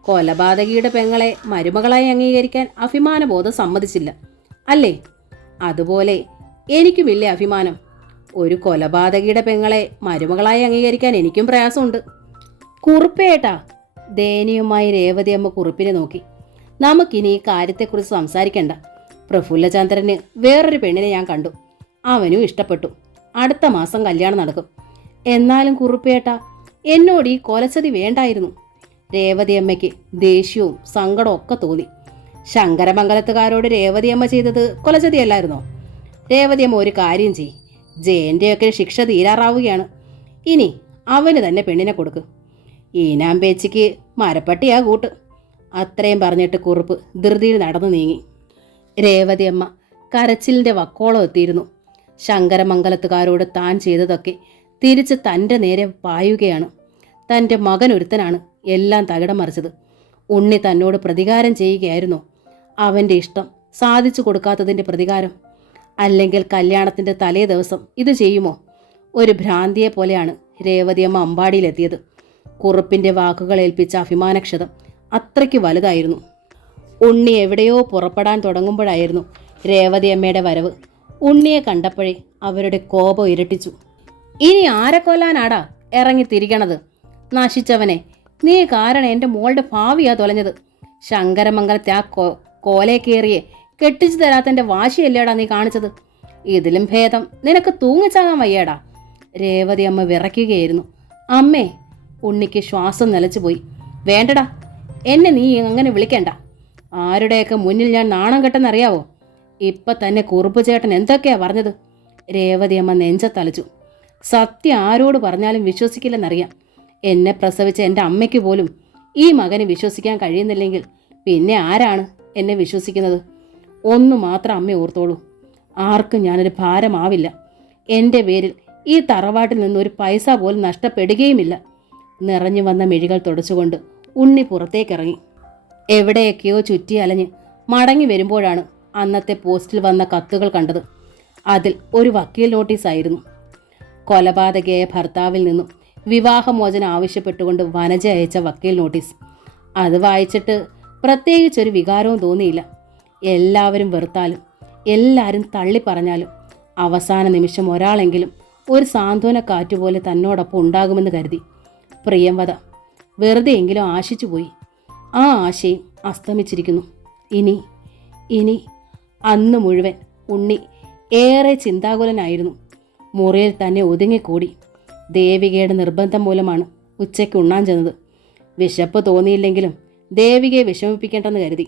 കൊലപാതകിയുടെ പെങ്ങളെ മരുമകളായി അംഗീകരിക്കാൻ അഭിമാനബോധം സമ്മതിച്ചില്ല അല്ലേ? അതുപോലെ എനിക്കുമില്ലേ അഭിമാനം. ഒരു കൊലപാതകിയുടെ പെങ്ങളെ മരുമകളായി അംഗീകരിക്കാൻ എനിക്കും പ്രയാസമുണ്ട്. കുറുപ്പേട്ടാ, ദയനീയമായി രേവതി അമ്മ കുറുപ്പിനെ നോക്കി. നമുക്കിനി ഈ കാര്യത്തെക്കുറിച്ച് സംസാരിക്കണ്ട. പ്രഫുല്ലചന്ദ്രന് വേറൊരു പെണ്ണിനെ ഞാൻ കണ്ടു. അവനും ഇഷ്ടപ്പെട്ടു. അടുത്ത മാസം കല്യാണം നടക്കും. എന്നാലും കുറുപ്പേട്ടാ, എന്നോട് ഈ കൊലച്ചതി വേണ്ടായിരുന്നു. രേവതി അമ്മയ്ക്ക് ദേഷ്യവും സങ്കടവും ഒക്കെ തോന്നി. ശങ്കരമംഗലത്തുകാരോട് രേവതി അമ്മ ചെയ്തത് കൊലച്ചതിയല്ലായിരുന്നോ? രേവതി അമ്മ ഒരു കാര്യം ചെയ്യ്. ജയൻ്റെയൊക്കെ ശിക്ഷ തീരാറാവുകയാണ്. ഇനി അവന് തന്നെ പെണ്ണിനെ കൊടുക്ക്. ഈനാമ്പേച്ചിക്ക് മരപ്പട്ടിയാ കൂട്ട്. അത്രയും പറഞ്ഞിട്ട് കുറുപ്പ് ധൃതിയിൽ നടന്നു നീങ്ങി. രേവതി അമ്മ കരച്ചിലിൻ്റെ വക്കോളം എത്തിയിരുന്നു. ശങ്കരമംഗലത്തുകാരോട് താൻ ചെയ്തതൊക്കെ തിരിച്ച് തൻ്റെ നേരെ പായുകയാണ്. തൻ്റെ മകൻ ഒരുത്തനാണ് എല്ലാം തകിടം മറിച്ചത്. ഉണ്ണി തന്നോട് പ്രതികാരം ചെയ്യുകയായിരുന്നു. അവൻ്റെ ഇഷ്ടം സാധിച്ചു കൊടുക്കാത്തതിൻ്റെ പ്രതികാരം. അല്ലെങ്കിൽ കല്യാണത്തിൻ്റെ തലേ ദിവസം ഇത് ചെയ്യുമോ? ഒരു ഭ്രാന്തിയെ പോലെയാണ് രേവതിയമ്മ അമ്പാടിയിലെത്തിയത്. കുറുപ്പിൻ്റെ വാക്കുകൾ ഏൽപ്പിച്ച അഭിമാനക്ഷതം അത്രയ്ക്ക് വലുതായിരുന്നു. ഉണ്ണി എവിടെയോ പുറപ്പെടാൻ തുടങ്ങുമ്പോഴായിരുന്നു രേവതിയമ്മയുടെ വരവ്. ഉണ്ണിയെ കണ്ടപ്പോഴേ അവരുടെ കോപം ഇരട്ടിച്ചു. ഇനി ആരെ കൊല്ലാനാടാ ഇറങ്ങിത്തിരിക്കണത്? നശിച്ചവനെ, നീ കാരണം എൻ്റെ മോളുടെ ഭാവിയാ തൊലഞ്ഞത്. ശങ്കരമംഗലത്തെ ആ കോലെ കയറിയെ കെട്ടിച്ചു തരാത്തൻ്റെ വാശിയല്ലേടാ നീ കാണിച്ചത്. ഇതിലും ഭേദം നിനക്ക് തൂങ്ങിച്ചാകാൻ വയ്യേടാ. രേവതി അമ്മ വിറയ്ക്കുകയായിരുന്നു. അമ്മേ, ഉണ്ണിക്ക് ശ്വാസം നിലച്ചുപോയി. വേണ്ടടാ, എന്നെ നീ അങ്ങനെ വിളിക്കണ്ട. ആരുടെയൊക്കെ മുന്നിൽ ഞാൻ നാണം കെട്ടെന്നറിയാവോ? ഇപ്പം തന്നെ കുറുപ്പ് ചേട്ടൻ എന്തൊക്കെയാ പറഞ്ഞത്? രേവതി അമ്മ നെഞ്ചത്തലച്ചു. സത്യം ആരോട് പറഞ്ഞാലും വിശ്വസിക്കില്ലെന്നറിയാം. എന്നെ പ്രസവിച്ച എൻ്റെ അമ്മയ്ക്ക് പോലും ഈ മകനെ വിശ്വസിക്കാൻ കഴിയുന്നില്ലെങ്കിൽ പിന്നെ ആരാണ് എന്നെ വിശ്വസിക്കുന്നത്? ഒന്നു മാത്രം അമ്മ ഓർത്തോളൂ, ആർക്കും ഞാനൊരു ഭാരമാവില്ല. എൻ്റെ പേരിൽ ഈ തറവാട്ടിൽ നിന്നൊരു പൈസ പോലും നഷ്ടപ്പെടുകയുമില്ല. നിറഞ്ഞു വന്ന മിഴികൾ തുടച്ചുകൊണ്ട് ഉണ്ണി പുറത്തേക്കിറങ്ങി. എവിടെയൊക്കെയോ ചുറ്റി അലഞ്ഞ് മടങ്ങി വരുമ്പോഴാണ് അന്നത്തെ പോസ്റ്റിൽ വന്ന കത്തുകൾ കണ്ടത്. അതിൽ ഒരു വക്കീൽ നോട്ടീസായിരുന്നു. കൊലപാതകയായ ഭർത്താവിൽ നിന്നും വിവാഹമോചനം ആവശ്യപ്പെട്ടുകൊണ്ട് വനജ അയച്ച വക്കീൽ നോട്ടീസ്. അത് വായിച്ചിട്ട് പ്രത്യേകിച്ചൊരു വികാരവും തോന്നിയില്ല. എല്ലാവരും വെറുത്താലും എല്ലാവരും തള്ളിപ്പറഞ്ഞാലും അവസാന നിമിഷം ഒരാളെങ്കിലും ഒരു സാന്ത്വന കാറ്റുപോലെ തന്നോടൊപ്പം ഉണ്ടാകുമെന്ന് കരുതി. പ്രിയംവദ വെറുതെയെങ്കിലും ആശിച്ചുപോയി. ആ ആശയും അസ്തമിച്ചിരിക്കുന്നു. ഇനി അന്ന് മുഴുവൻ ഉണ്ണി ഏറെ ചിന്താകുലനായിരുന്നു. മുറിയിൽ തന്നെ ഒതുങ്ങിക്കൂടി. ദേവികയുടെ നിർബന്ധം മൂലമാണ് ഉച്ചയ്ക്ക് ഉണ്ണാൻ ചെന്നത്. വിശപ്പ് തോന്നിയില്ലെങ്കിലും ദേവികയെ വിഷമിപ്പിക്കേണ്ടെന്ന് കരുതി.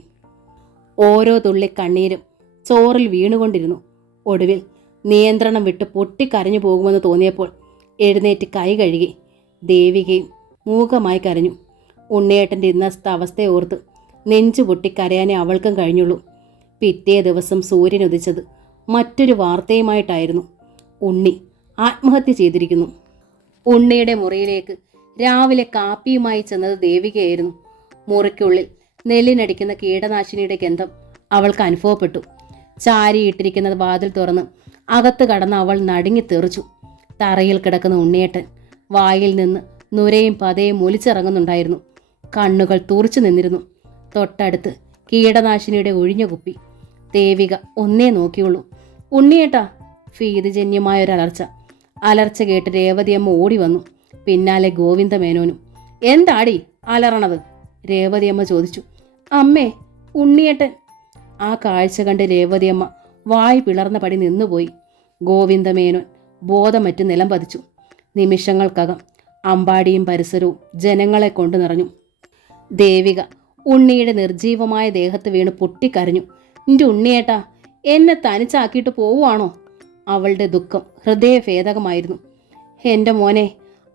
ഓരോ തുള്ളി കണ്ണീരും ചോറിൽ വീണുകൊണ്ടിരുന്നു. ഒടുവിൽ നിയന്ത്രണം വിട്ട് പൊട്ടിക്കരഞ്ഞു പോകുമെന്ന് തോന്നിയപ്പോൾ എഴുന്നേറ്റ് കൈ കഴുകി. ദേവികയും മൂകമായി കരഞ്ഞു. ഉണ്ണിയേട്ടൻ്റെ ഇന്നത്തെ അവസ്ഥയെ ഓർത്ത് നെഞ്ചു പൊട്ടിക്കരയാനേ അവൾക്കും കഴിഞ്ഞുള്ളൂ. പിറ്റേ ദിവസം സൂര്യൻ ഉദിച്ചത് മറ്റൊരു വാർത്തയുമായിട്ടായിരുന്നു. ഉണ്ണി ആത്മഹത്യ ചെയ്തിരിക്കുന്നു. ഉണ്ണിയുടെ മുറിയിലേക്ക് രാവിലെ കാപ്പിയുമായി ചെന്നത് ദേവികയായിരുന്നു. മുറിക്കുള്ളിൽ നെല്ലിനടിക്കുന്ന കീടനാശിനിയുടെ ഗന്ധം അവൾക്ക് അനുഭവപ്പെട്ടു. ചാരിയിട്ടിരിക്കുന്ന വാതിൽ തുറന്ന് അകത്ത് കടന്ന് അവൾ നടുങ്ങി തെറിച്ചു. തറയിൽ കിടക്കുന്ന ഉണ്ണിയേട്ടൻ വായിൽ നിന്ന് നുരയും പതയും ഒലിച്ചിറങ്ങുന്നുണ്ടായിരുന്നു. കണ്ണുകൾ തുറച്ചു നിന്നിരുന്നു. തൊട്ടടുത്ത് കീടനാശിനിയുടെ ഒഴിഞ്ഞ കുപ്പി. ദേവിക ഒന്നേ നോക്കിയുള്ളൂ. ഉണ്ണിയേട്ടാ! ഭീതിജന്യമായൊരലർച്ച. അലർച്ച കേട്ട് രേവതിയമ്മ ഓടി വന്നു. പിന്നാലെ ഗോവിന്ദമേനോനും. എന്താടി അലറണത്? രേവതിയമ്മ ചോദിച്ചു. അമ്മേ, ഉണ്ണിയേട്ടൻ. ആ കാഴ്ച കണ്ട് രേവതിയമ്മ വായ് പിളർന്ന പടി നിന്നുപോയി. ഗോവിന്ദമേനോൻ ബോധമറ്റ് നിലം പതിച്ചു. നിമിഷങ്ങൾക്കകം അമ്പാടിയും പരിസരവും ജനങ്ങളെ കൊണ്ട് നിറഞ്ഞു. ദേവിക ഉണ്ണിയുടെ നിർജീവമായ ദേഹത്ത് വീണ് പൊട്ടിക്കരഞ്ഞു. എൻ്റെ ഉണ്ണിയേട്ടാ, എന്നെ തനിച്ചാക്കിയിട്ട് പോവുകയാണോ? അവളുടെ ദുഃഖം ഹൃദയഭേദകമായിരുന്നു. എൻ്റെ മോനെ,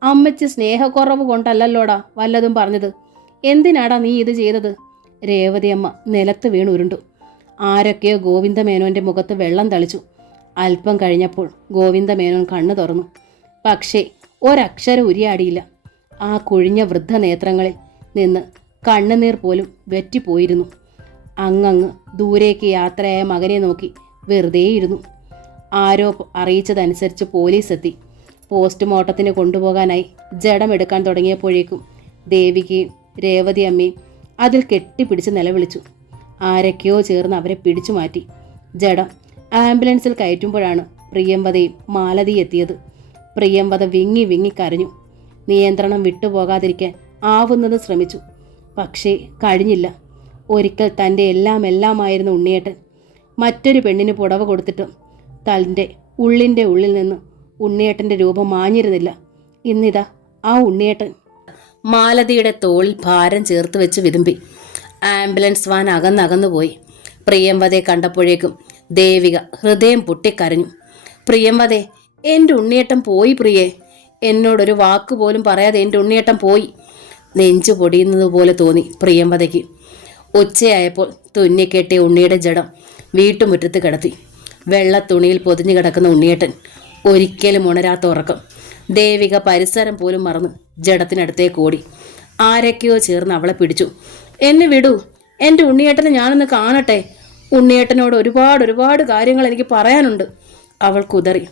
അമ്മച്ചി സ്നേഹക്കുറവ് കൊണ്ടല്ലല്ലോടാ വല്ലതും പറഞ്ഞത്. എന്തിനാടാ നീ ഇത് ചെയ്തത്? രേവതിയമ്മ നിലത്ത് വീണുരുണ്ടു. ആരൊക്കെയോ ഗോവിന്ദമേനോൻ്റെ മുഖത്ത് വെള്ളം തളിച്ചു. അല്പം കഴിഞ്ഞപ്പോൾ ഗോവിന്ദമേനോൻ കണ്ണു തുറന്നു. പക്ഷേ ഒരക്ഷരം ഉരിയാടിയില്ല. ആ കുഴിഞ്ഞ വൃദ്ധനേത്രങ്ങളിൽ നിന്ന് കണ്ണുനീർ പോലും വെറ്റിപ്പോയിരുന്നു. അങ്ങ് ദൂരേക്ക് യാത്രയായ മകനെ നോക്കി വെറുതെയിരുന്നു. ആരോ അറിയിച്ചതനുസരിച്ച് പോലീസ് എത്തി. പോസ്റ്റ്മോർട്ടത്തിന് കൊണ്ടുപോകാനായി ജഡമെടുക്കാൻ തുടങ്ങിയപ്പോഴേക്കും ദേവികയും രേവതി അമ്മയും അതിൽ കെട്ടിപ്പിടിച്ച് നിലവിളിച്ചു. ആരൊക്കെയോ ചേർന്ന് അവരെ പിടിച്ചു മാറ്റി. ജഡം ആംബുലൻസിൽ കയറ്റുമ്പോഴാണ് പ്രിയംവദയും മാലതി എത്തിയത്. പ്രിയംവദ വിങ്ങി വിങ്ങി കരഞ്ഞു. നിയന്ത്രണം വിട്ടുപോകാതിരിക്കാൻ ആവുന്നത് ശ്രമിച്ചു. പക്ഷേ കഴിഞ്ഞില്ല. ഒരിക്കൽ തൻ്റെ എല്ലാമായിരുന്നു ഉണ്ണിയേട്ടൻ. മറ്റൊരു പെണ്ണിന് പുടവ കൊടുത്തിട്ടും തൻ്റെ ഉള്ളിൻ്റെ ഉള്ളിൽ നിന്ന് ഉണ്ണിയേട്ടൻ്റെ രൂപം മാഞ്ഞിരുന്നില്ല. ഇന്നിതാ ആ ഉണ്ണിയേട്ടൻ. മാലതിയുടെ തോളിൽ ഭാരം ചേർത്ത് വെച്ച് വിതുമ്പി. ആംബുലൻസ് വാൻ അകന്നകന്നുപോയി. പ്രിയംവദയെ കണ്ടപ്പോഴേക്കും ദേവിക ഹൃദയം പൊട്ടിക്കരഞ്ഞു. പ്രിയംവദേ, എൻ്റെ ഉണ്ണിയേട്ടൻ പോയി പ്രിയേ. എന്നോടൊരു വാക്കുപോലും പറയാതെ എൻ്റെ ഉണ്ണിയേട്ടൻ പോയി. നെഞ്ചു പൊടിയുന്നത് പോലെ തോന്നി പ്രിയംവദയ്ക്ക്. ഉച്ചയായപ്പോൾ തുന്നിക്കെട്ടിയ ഉണ്ണിയുടെ ജഡം വീട്ടുമുറ്റത്ത് കിടത്തി. വെള്ള തുണിയിൽ പൊതിഞ്ഞു കിടക്കുന്ന ഉണ്ണിയേട്ടൻ. ഒരിക്കലും ഉണരാത്ത ഉറക്കം. ദേവിക പരിസരം പോലും മറന്ന് ജഡത്തിനടുത്തേക്ക് ഓടി. ആരൊക്കെയോ ചേർന്ന് അവളെ പിടിച്ചു. എന്നെ വിടൂ, എൻ്റെ ഉണ്ണിയേട്ടനെ ഞാനൊന്ന് കാണട്ടെ. ഉണ്ണിയേട്ടനോട് ഒരുപാട് കാര്യങ്ങൾ എനിക്ക് പറയാനുണ്ട്. അവൾ കുതറി.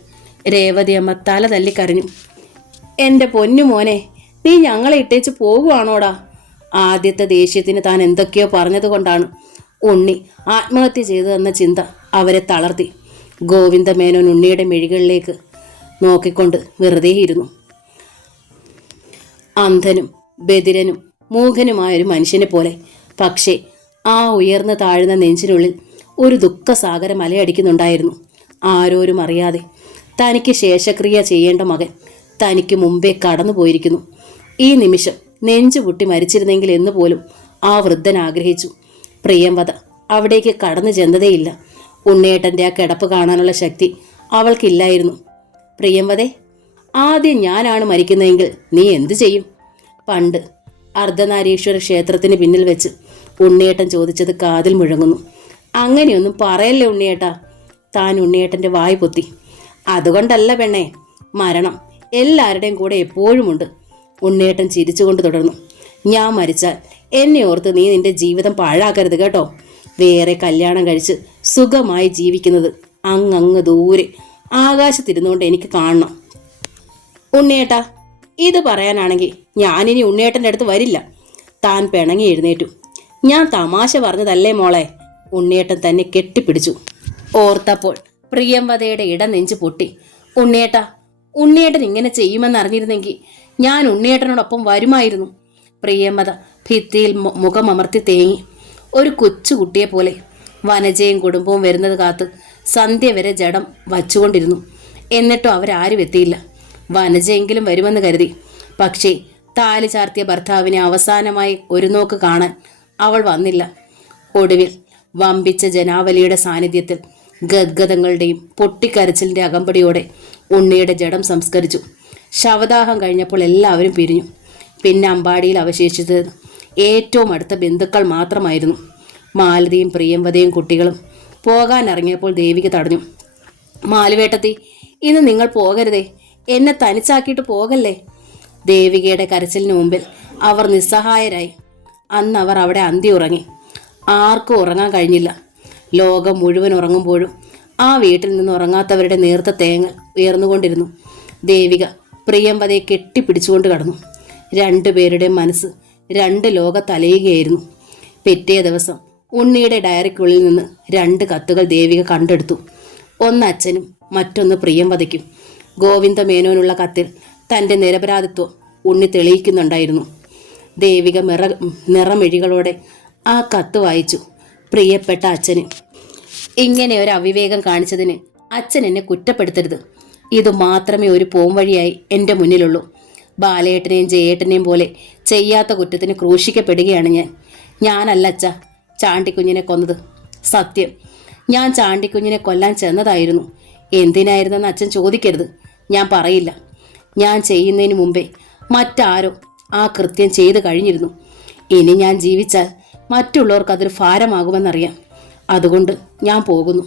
രേവതി അമ്മ തല തല്ലിക്കരഞ്ഞു. എൻ്റെ പൊന്നു മോനെ, നീ ഞങ്ങളെ ഇട്ടേച്ച് പോകുവാണോടാ? ആദ്യത്തെ ദേഷ്യത്തിന് താൻ എന്തൊക്കെയോ പറഞ്ഞതുകൊണ്ടാണ് ഉണ്ണി ആത്മഹത്യ ചെയ്തതെന്ന ചിന്ത അവരെ തളർത്തി. ഗോവിന്ദമേനോൻ ഉണ്ണിയുടെ മിഴികളിലേക്ക് നോക്കിക്കൊണ്ട് വെറുതെ ഇരുന്നു. അന്ധനും ബധിരനും മൂകനുമായൊരു മനുഷ്യനെ പോലെ. പക്ഷേ ആ ഉയർന്നു താഴ്ന്ന നെഞ്ചിനുള്ളിൽ ഒരു ദുഃഖസാഗരം അലയടിക്കുന്നുണ്ടായിരുന്നു. ആരോരും അറിയാതെ തനിക്ക് ശേഷക്രിയ ചെയ്യേണ്ട മകൻ തനിക്ക് മുമ്പേ കടന്നുപോയിരിക്കുന്നു. ഈ നിമിഷം നെഞ്ചു പൊട്ടി മരിച്ചിരുന്നെങ്കിൽ എന്ന് പോലും ആ വൃദ്ധൻ ആഗ്രഹിച്ചു. പ്രിയംവദ അവിടേക്ക് കടന്നു ചെന്നതേയില്ല. ഉണ്ണിയേട്ടൻ്റെ ആ കിടപ്പ് കാണാനുള്ള ശക്തി അവൾക്കില്ലായിരുന്നു. പ്രിയംവദേ, ആദ്യം ഞാനാണ് മരിക്കുന്നതെങ്കിൽ നീ എന്തു ചെയ്യും? പണ്ട് അർദ്ധനാരീശ്വര ക്ഷേത്രത്തിന് പിന്നിൽ വെച്ച് ഉണ്ണിയേട്ടൻ ചോദിച്ചത് കാതിൽ മുഴങ്ങുന്നു. അങ്ങനെയൊന്നും പറയല്ലേ ഉണ്ണിയേട്ടാ. താൻ ഉണ്ണിയേട്ടൻ്റെ വായ് പൊത്തി. അതുകൊണ്ടല്ല പെണ്ണേ, മരണം എല്ലാവരുടെയും കൂടെ എപ്പോഴുമുണ്ട്. ഉണ്ണിയേട്ടൻ ചിരിച്ചുകൊണ്ട് തുടർന്നു. ഞാൻ മരിച്ചാൽ എന്നെ ഓർത്ത് നീ നിന്റെ ജീവിതം പാഴാക്കരുത് കേട്ടോ. വേറെ കല്യാണം കഴിച്ച് സുഖമായി ജീവിക്കുന്നത് അങ്ങ് ദൂരെ ആകാശത്തിരുന്നുകൊണ്ട് എനിക്ക് കാണണം. ഉണ്ണിയേട്ടാ, ഇത് പറയാനാണെങ്കിൽ ഞാനിനി ഉണ്ണിയേട്ടൻ്റെ അടുത്ത് വരില്ല. താൻ പിണങ്ങി എഴുന്നേറ്റു. ഞാൻ തമാശ പറഞ്ഞതല്ലേ മോളെ. ഉണ്ണിയേട്ടൻ തന്നെ കെട്ടിപ്പിടിച്ചു. ഓർത്തപ്പോൾ പ്രിയംവദയുടെ ഇടനെഞ്ച് പൊട്ടി. ഉണ്ണിയേട്ടൻ ഇങ്ങനെ ചെയ്യുമെന്ന് അറിഞ്ഞിരുന്നെങ്കിൽ ഞാൻ ഉണ്ണിയേട്ടനോടൊപ്പം വരുമായിരുന്നു. പ്രിയംവദ ഭിത്തിയിൽ മുഖമമർത്തി തേങ്ങി. ഒരു കൊച്ചുകുട്ടിയെ പോലെ വനജയും കുടുംബവും വരുന്നത് കാത്ത് സന്ധ്യ വരെ ജഡം വച്ചുകൊണ്ടിരുന്നു. എന്നിട്ടും അവരാരും എത്തിയില്ല. വനജയെങ്കിലും വരുമെന്ന് കരുതി. പക്ഷേ താലി ചാർത്തിയ ഭർത്താവിനെ അവസാനമായി ഒരു നോക്ക് കാണാൻ അവൾ വന്നില്ല. ഒടുവിൽ വമ്പിച്ച ജനാവലിയുടെ സാന്നിധ്യത്തിൽ ഗദ്ഗതങ്ങളുടെയും പൊട്ടിക്കരച്ചിലിൻ്റെ അകമ്പടിയോടെ ഉണ്ണിയുടെ ജഡം സംസ്കരിച്ചു. ശവദാഹം കഴിഞ്ഞപ്പോൾ എല്ലാവരും പിരിഞ്ഞു. പിന്നെ അമ്പാടിയിൽ അവശേഷിച്ചത് ഏറ്റവും അടുത്ത ബന്ധുക്കൾ മാത്രമായിരുന്നു. മാലതിയും പ്രിയംവദയും കുട്ടികളും പോകാനിറങ്ങിയപ്പോൾ ദേവിക തടഞ്ഞു. മാലുവേട്ടത്തി, ഇന്ന് നിങ്ങൾ പോകരുതേ. എന്നെ തനിച്ചാക്കിയിട്ട് പോകല്ലേ. ദേവികയുടെ കരച്ചിലിന് മുമ്പിൽ അവർ നിസ്സഹായരായി. അന്ന് അവർ അവിടെ അന്തി ഉറങ്ങി. ആർക്കും ഉറങ്ങാൻ കഴിഞ്ഞില്ല. ലോകം മുഴുവൻ ഉറങ്ങുമ്പോഴും ആ വീട്ടിൽ നിന്ന് ഉറങ്ങാത്തവരുടെ നേർത്ത തേങ്ങൽ ഉയർന്നുകൊണ്ടിരുന്നു. ദേവിക പ്രിയംവദയെ കെട്ടിപ്പിടിച്ചുകൊണ്ട് കടന്നു. രണ്ടുപേരുടെ മനസ്സ് രണ്ട് ലോകത്തലയുകയായിരുന്നു. പിറ്റേ ദിവസം ഉണ്ണിയുടെ ഡയറിക്കുള്ളിൽ നിന്ന് 2 കത്തുകൾ ദേവിക കണ്ടെടുത്തു. ഒന്ന് അച്ഛനും മറ്റൊന്ന് പ്രിയംവദയ്ക്കും. ഗോവിന്ദമേനോനുള്ള കത്തിൽ തൻ്റെ നിരപരാധിത്വം ഉണ്ണി തെളിയിക്കുന്നുണ്ടായിരുന്നു. ദേവിക നിറമിഴികളോടെ ആ കത്ത് വായിച്ചു. പ്രിയപ്പെട്ട അച്ഛന്, ഇങ്ങനെ ഒരു അവിവേകം കാണിച്ചതിന് അച്ഛൻ എന്നെ കുറ്റപ്പെടുത്തരുത്. ഇത് മാത്രമേ ഒരു പോംവഴിയായി എൻ്റെ മുന്നിലുള്ളൂ. ബാലേട്ടനെയും ജയേട്ടനെയും പോലെ ചെയ്യാത്ത കുറ്റത്തിന് ക്രൂശിക്കപ്പെടുകയാണ് ഞാനല്ല അച്ഛ ചാണ്ടിക്കുഞ്ഞിനെ കൊന്നത്. സത്യം, ഞാൻ ചാണ്ടിക്കുഞ്ഞിനെ കൊല്ലാൻ ചെന്നതായിരുന്നു. എന്തിനായിരുന്നെന്ന് അച്ഛൻ ചോദിക്കരുത്. ഞാൻ പറയില്ല. ഞാൻ ചെയ്യുന്നതിന് മുമ്പേ മറ്റാരോ ആ കൃത്യം ചെയ്തു കഴിഞ്ഞിരുന്നു. ഇനി ഞാൻ ജീവിച്ചാൽ മറ്റുള്ളവർക്ക് അതൊരു ഭാരമാകുമെന്നറിയാം. അതുകൊണ്ട് ഞാൻ പോകുന്നു.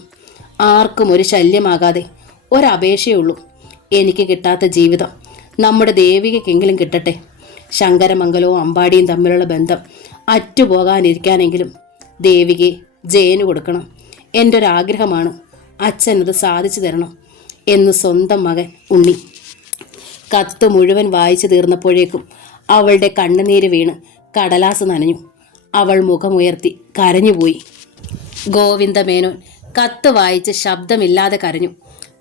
ആർക്കും ഒരു ശല്യമാകാതെ ഒരപേക്ഷയുള്ളൂ. എനിക്ക് കിട്ടാത്ത ജീവിതം നമ്മുടെ ദേവികയ്ക്കെങ്കിലും കിട്ടട്ടെ. ശങ്കരമംഗലവും അമ്പാടിയും തമ്മിലുള്ള ബന്ധം അറ്റുപോകാനിരിക്കാനെങ്കിലും ദേവികയെ ജയന് കൊടുക്കണം. എൻ്റെ ഒരാഗ്രഹമാണ്. അച്ഛനത് സാധിച്ചു തരണം എന്ന് സ്വന്തം മകൻ ഉണ്ണി. കത്ത് മുഴുവൻ വായിച്ചു തീർന്നപ്പോഴേക്കും അവളുടെ കണ്ണുനീര് വീണ് കടലാസ് നനഞ്ഞു. അവൾ മുഖമുയർത്തി കരഞ്ഞുപോയി. ഗോവിന്ദമേനോൻ കത്ത് വായിച്ച് ശബ്ദമില്ലാതെ കരഞ്ഞു.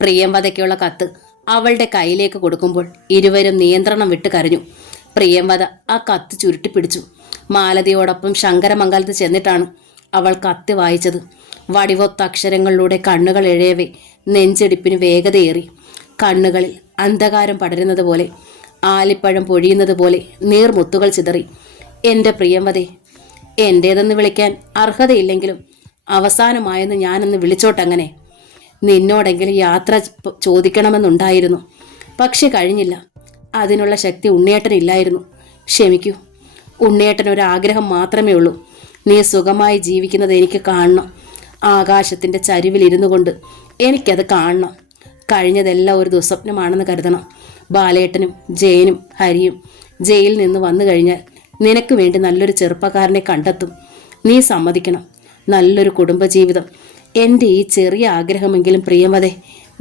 പ്രിയംവദയ്ക്കുള്ള കത്ത് അവളുടെ കയ്യിലേക്ക് കൊടുക്കുമ്പോൾ ഇരുവരും നിയന്ത്രണം വിട്ട് കരഞ്ഞു. പ്രിയംവദ ആ കത്ത് ചുരുട്ടിപ്പിടിച്ചു. മാലതിയോടൊപ്പം ശങ്കരമംഗലത്ത് ചെന്നിട്ടാണ് അവൾ കത്ത് വായിച്ചത്. വടിവൊത്ത അക്ഷരങ്ങളിലൂടെ കണ്ണുകൾ എഴയവേ നെഞ്ചിടിപ്പിന് വേഗതയേറി. കണ്ണുകളിൽ അന്ധകാരം പടരുന്നത് പോലെ, ആലിപ്പഴം പൊഴിയുന്നത് പോലെ നീർമുത്തുകൾ ചിതറി. എൻ്റെ പ്രിയംവദേ, എൻ്റേതെന്ന് വിളിക്കാൻ അർഹതയില്ലെങ്കിലും അവസാനമായെന്ന് ഞാനൊന്ന് വിളിച്ചോട്ടങ്ങനെ. നിന്നോടെങ്കിലും യാത്ര ചോദിക്കണമെന്നുണ്ടായിരുന്നു, പക്ഷെ കഴിഞ്ഞില്ല. അതിനുള്ള ശക്തി ഉണ്ണിയേട്ടനില്ലായിരുന്നു. ക്ഷമിക്കൂ. ഉണ്ണിയേട്ടനൊരാഗ്രഹം മാത്രമേ ഉള്ളൂ. നീ സുഖമായി ജീവിക്കുന്നത് എനിക്ക് കാണണം. ആകാശത്തിൻ്റെ ചരിവിലിരുന്നു കൊണ്ട് എനിക്കത് കാണണം. കഴിഞ്ഞതെല്ലാം ഒരു ദുസ്വപ്നമാണെന്ന് കരുതണം. ബാലേട്ടനും ജയനും ഹരിയും ജയിലിൽ നിന്ന് വന്നു കഴിഞ്ഞാൽ നിനക്ക് വേണ്ടി നല്ലൊരു ചെറുപ്പക്കാരനെ കണ്ടെത്തും. നീ സമ്മതിക്കണം. നല്ലൊരു കുടുംബജീവിതം എൻ്റെ ഈ ചെറിയ ആഗ്രഹമെങ്കിലും പ്രിയംവദേ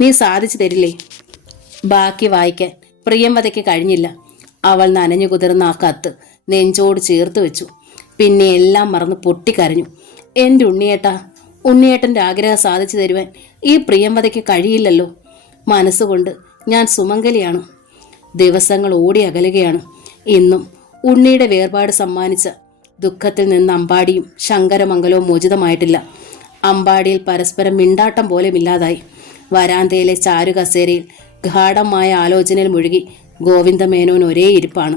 നീ സാധിച്ചു തരില്ലേ? ബാക്കി വായിക്കാൻ പ്രിയംവദയ്ക്ക് കഴിഞ്ഞില്ല. അവൾ നനഞ്ഞു കുതിർന്ന ആ കത്ത് നെഞ്ചോട് ചേർത്ത് വെച്ചു. പിന്നെ എല്ലാം മറന്ന് പൊട്ടിക്കരഞ്ഞു. എൻ്റെ ഉണ്ണിയേട്ടാ, ഉണ്ണിയേട്ടൻ്റെ ആഗ്രഹം സാധിച്ചു തരുവാൻ ഈ പ്രിയംവദയ്ക്ക് കഴിയില്ലല്ലോ. മനസ്സുകൊണ്ട് ഞാൻ സുമംഗലിയാണ്. ദിവസങ്ങൾ ഓടി അകലുകയാണ്. ഇന്നും ഉണ്ണിയുടെ വേർപാട് സമ്മാനിച്ച ദുഃഖത്തിൽ നിന്ന് അമ്പാടിയും ശങ്കരമംഗലവും മോചിതമായിട്ടില്ല. അമ്പാടിയിൽ പരസ്പരം മിണ്ടാട്ടം പോലും ഇല്ലാതായി. വരാന്തയിലെ ചാരുകസേരയിൽ ഗാഢമായ ആലോചനയിൽ മുഴുകി ഗോവിന്ദമേനോൻ ഒരേ ഇരിപ്പാണ്.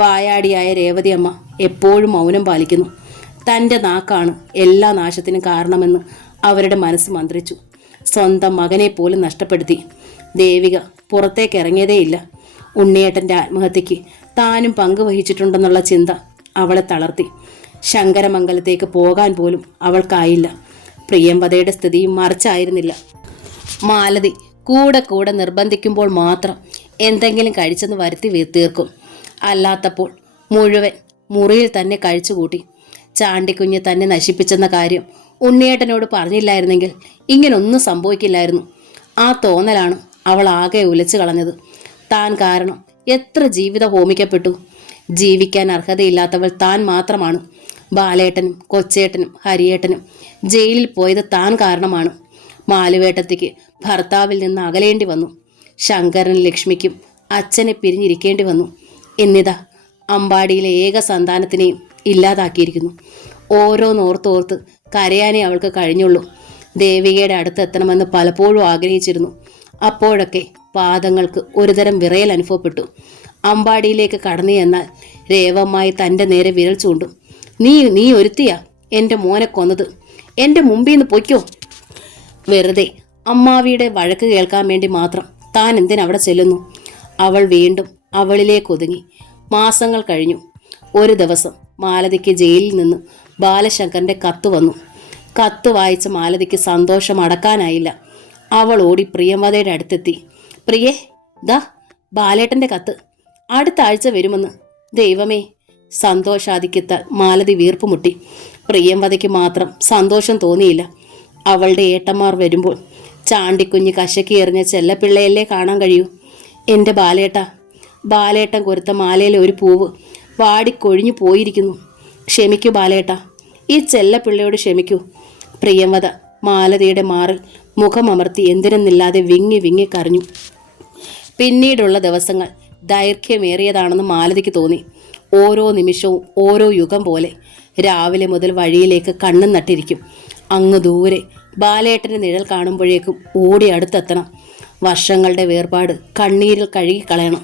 വായാടിയായ രേവതി അമ്മ എപ്പോഴും മൗനം പാലിക്കുന്നു. തൻ്റെ നാക്കാണ് എല്ലാ നാശത്തിനും കാരണമെന്ന് അവരുടെ മനസ്സ് മന്ത്രിച്ചു. സ്വന്തം മകനെ പോലും നഷ്ടപ്പെടുത്തി. ദേവിക പുറത്തേക്ക് ഇറങ്ങിയതേയില്ല. ഉണ്ണിയേട്ടൻ്റെ ആത്മഹത്യയ്ക്ക് താനും പങ്കുവഹിച്ചിട്ടുണ്ടെന്നുള്ള ചിന്ത അവളെ തളർത്തി. ശങ്കരമംഗലത്തേക്ക് പോകാൻ പോലും അവൾക്കായില്ല. പ്രിയംവദയുടെ സ്ഥിതിയും മറിച്ചായിരുന്നില്ല. മാലതി കൂടെ കൂടെ നിർബന്ധിക്കുമ്പോൾ മാത്രം എന്തെങ്കിലും കഴിച്ചെന്ന് വരുത്തി തീർക്കും. അല്ലാത്തപ്പോൾ മുഴുവൻ മുറിയിൽ തന്നെ കഴിച്ചുകൂട്ടി. ചാണ്ടിക്കുഞ്ഞ് തന്നെ നശിപ്പിച്ചെന്ന കാര്യം ഉണ്ണിയേട്ടനോട് പറഞ്ഞില്ലായിരുന്നെങ്കിൽ ഇങ്ങനൊന്നും സംഭവിക്കില്ലായിരുന്നു. ആ തോന്നലാണ് അവൾ ആകെ ഉലച്ചു കളഞ്ഞത്. താൻ കാരണം എത്ര ജീവിതം ഹോമിക്കപ്പെട്ടു. ജീവിക്കാൻ അർഹതയില്ലാത്തവൾ താൻ മാത്രമാണ്. ബാലേട്ടനും കൊച്ചേട്ടനും ഹരിയേട്ടനും ജയിലിൽ പോയത് താൻ കാരണമാണ്. മാലുവേട്ടത്തിക്ക് ഭർത്താവിൽ നിന്ന് അകലേണ്ടി വന്നു. ശങ്കരനും ലക്ഷ്മിക്കും അച്ഛനെ പിരിഞ്ഞിരിക്കേണ്ടി വന്നു. എന്നിതാ അമ്പാടിയിലെ ഏക സന്താനത്തിനെയും ഇല്ലാതാക്കിയിരിക്കുന്നു. ഓരോന്നോർത്തോർത്ത് കരയാനേ അവൾക്ക് കഴിഞ്ഞുള്ളൂ. ദേവികയുടെ അടുത്തെത്തണമെന്ന് പലപ്പോഴും ആഗ്രഹിച്ചിരുന്നു. അപ്പോഴൊക്കെ പാദങ്ങൾക്ക് ഒരുതരം വിറയൽ അനുഭവപ്പെട്ടു. അമ്പാടിയിലേക്ക് കടന്നു ചെന്നാൽ രേവമ്മായി തൻ്റെ നേരെ വിരൽ ചൂണ്ടും. നീ ഒരുത്തിയാ എൻ്റെ മോനെ കൊന്നത്. എൻ്റെ മുമ്പിൽ നിന്ന് പൊയ്ക്കോ. വെറുതെ അമ്മാവിയുടെ വഴക്ക് കേൾക്കാൻ വേണ്ടി മാത്രം താൻ എന്തിനവിടെ ചെല്ലുന്നു? അവൾ വീണ്ടും അവളിലേക്ക് ഒതുങ്ങി. മാസങ്ങൾ കഴിഞ്ഞു. ഒരു ദിവസം മാലതിക്ക് ജയിലിൽ നിന്ന് ബാലശങ്കറിൻ്റെ കത്ത് വന്നു. കത്ത് വായിച്ച മാലതിക്ക് സന്തോഷം അടക്കാനായില്ല. അവൾ ഓടി പ്രിയംവദയുടെ അടുത്തെത്തി. പ്രിയേ, ദാ ബാലേട്ടൻ്റെ കത്ത്. അടുത്ത ആഴ്ച വരുമെന്ന്. ദൈവമേ! സന്തോഷാധിക്യത്താൽ മാലതി വീർപ്പുമുട്ടി. പ്രിയംവദയ്ക്ക് മാത്രം സന്തോഷം തോന്നിയില്ല. അവളുടെ ഏട്ടന്മാർ വരുമ്പോൾ ചാണ്ടിക്കുഞ്ഞ് കശക്കി എറിഞ്ഞ ചെല്ലപ്പിള്ളയല്ലേ കാണാൻ കഴിയൂ. എൻ്റെ ബാലേട്ടൻ കൊരുത്ത മാലയിലെ ഒരു പൂവ് വാടിക്കൊഴിഞ്ഞു പോയിരിക്കുന്നു. ക്ഷമിക്കൂ ബാലേട്ടാ, ഈ ചെല്ലപ്പിള്ളയോട് ക്ഷമിക്കൂ. പ്രിയംവദ മാലതിയുടെ മാറിൽ മുഖമമർത്തി എന്തിനെന്നില്ലാതെ വിങ്ങി വിങ്ങി കരഞ്ഞു. പിന്നീടുള്ള ദിവസങ്ങൾ ദൈർഘ്യമേറിയതാണെന്ന് മാലതിക്ക് തോന്നി. ഓരോ നിമിഷവും ഓരോ യുഗം പോലെ. രാവിലെ മുതൽ വഴിയിലേക്ക് കണ്ണും നട്ടിരിക്കും. അങ്ങ് ദൂരെ ബാലേട്ടൻ്റെ നിഴൽ കാണുമ്പോഴേക്കും ഓടി അടുത്തെത്തണം. വർഷങ്ങളുടെ വേർപാട് കണ്ണീരിൽ കഴുകിക്കളയണം.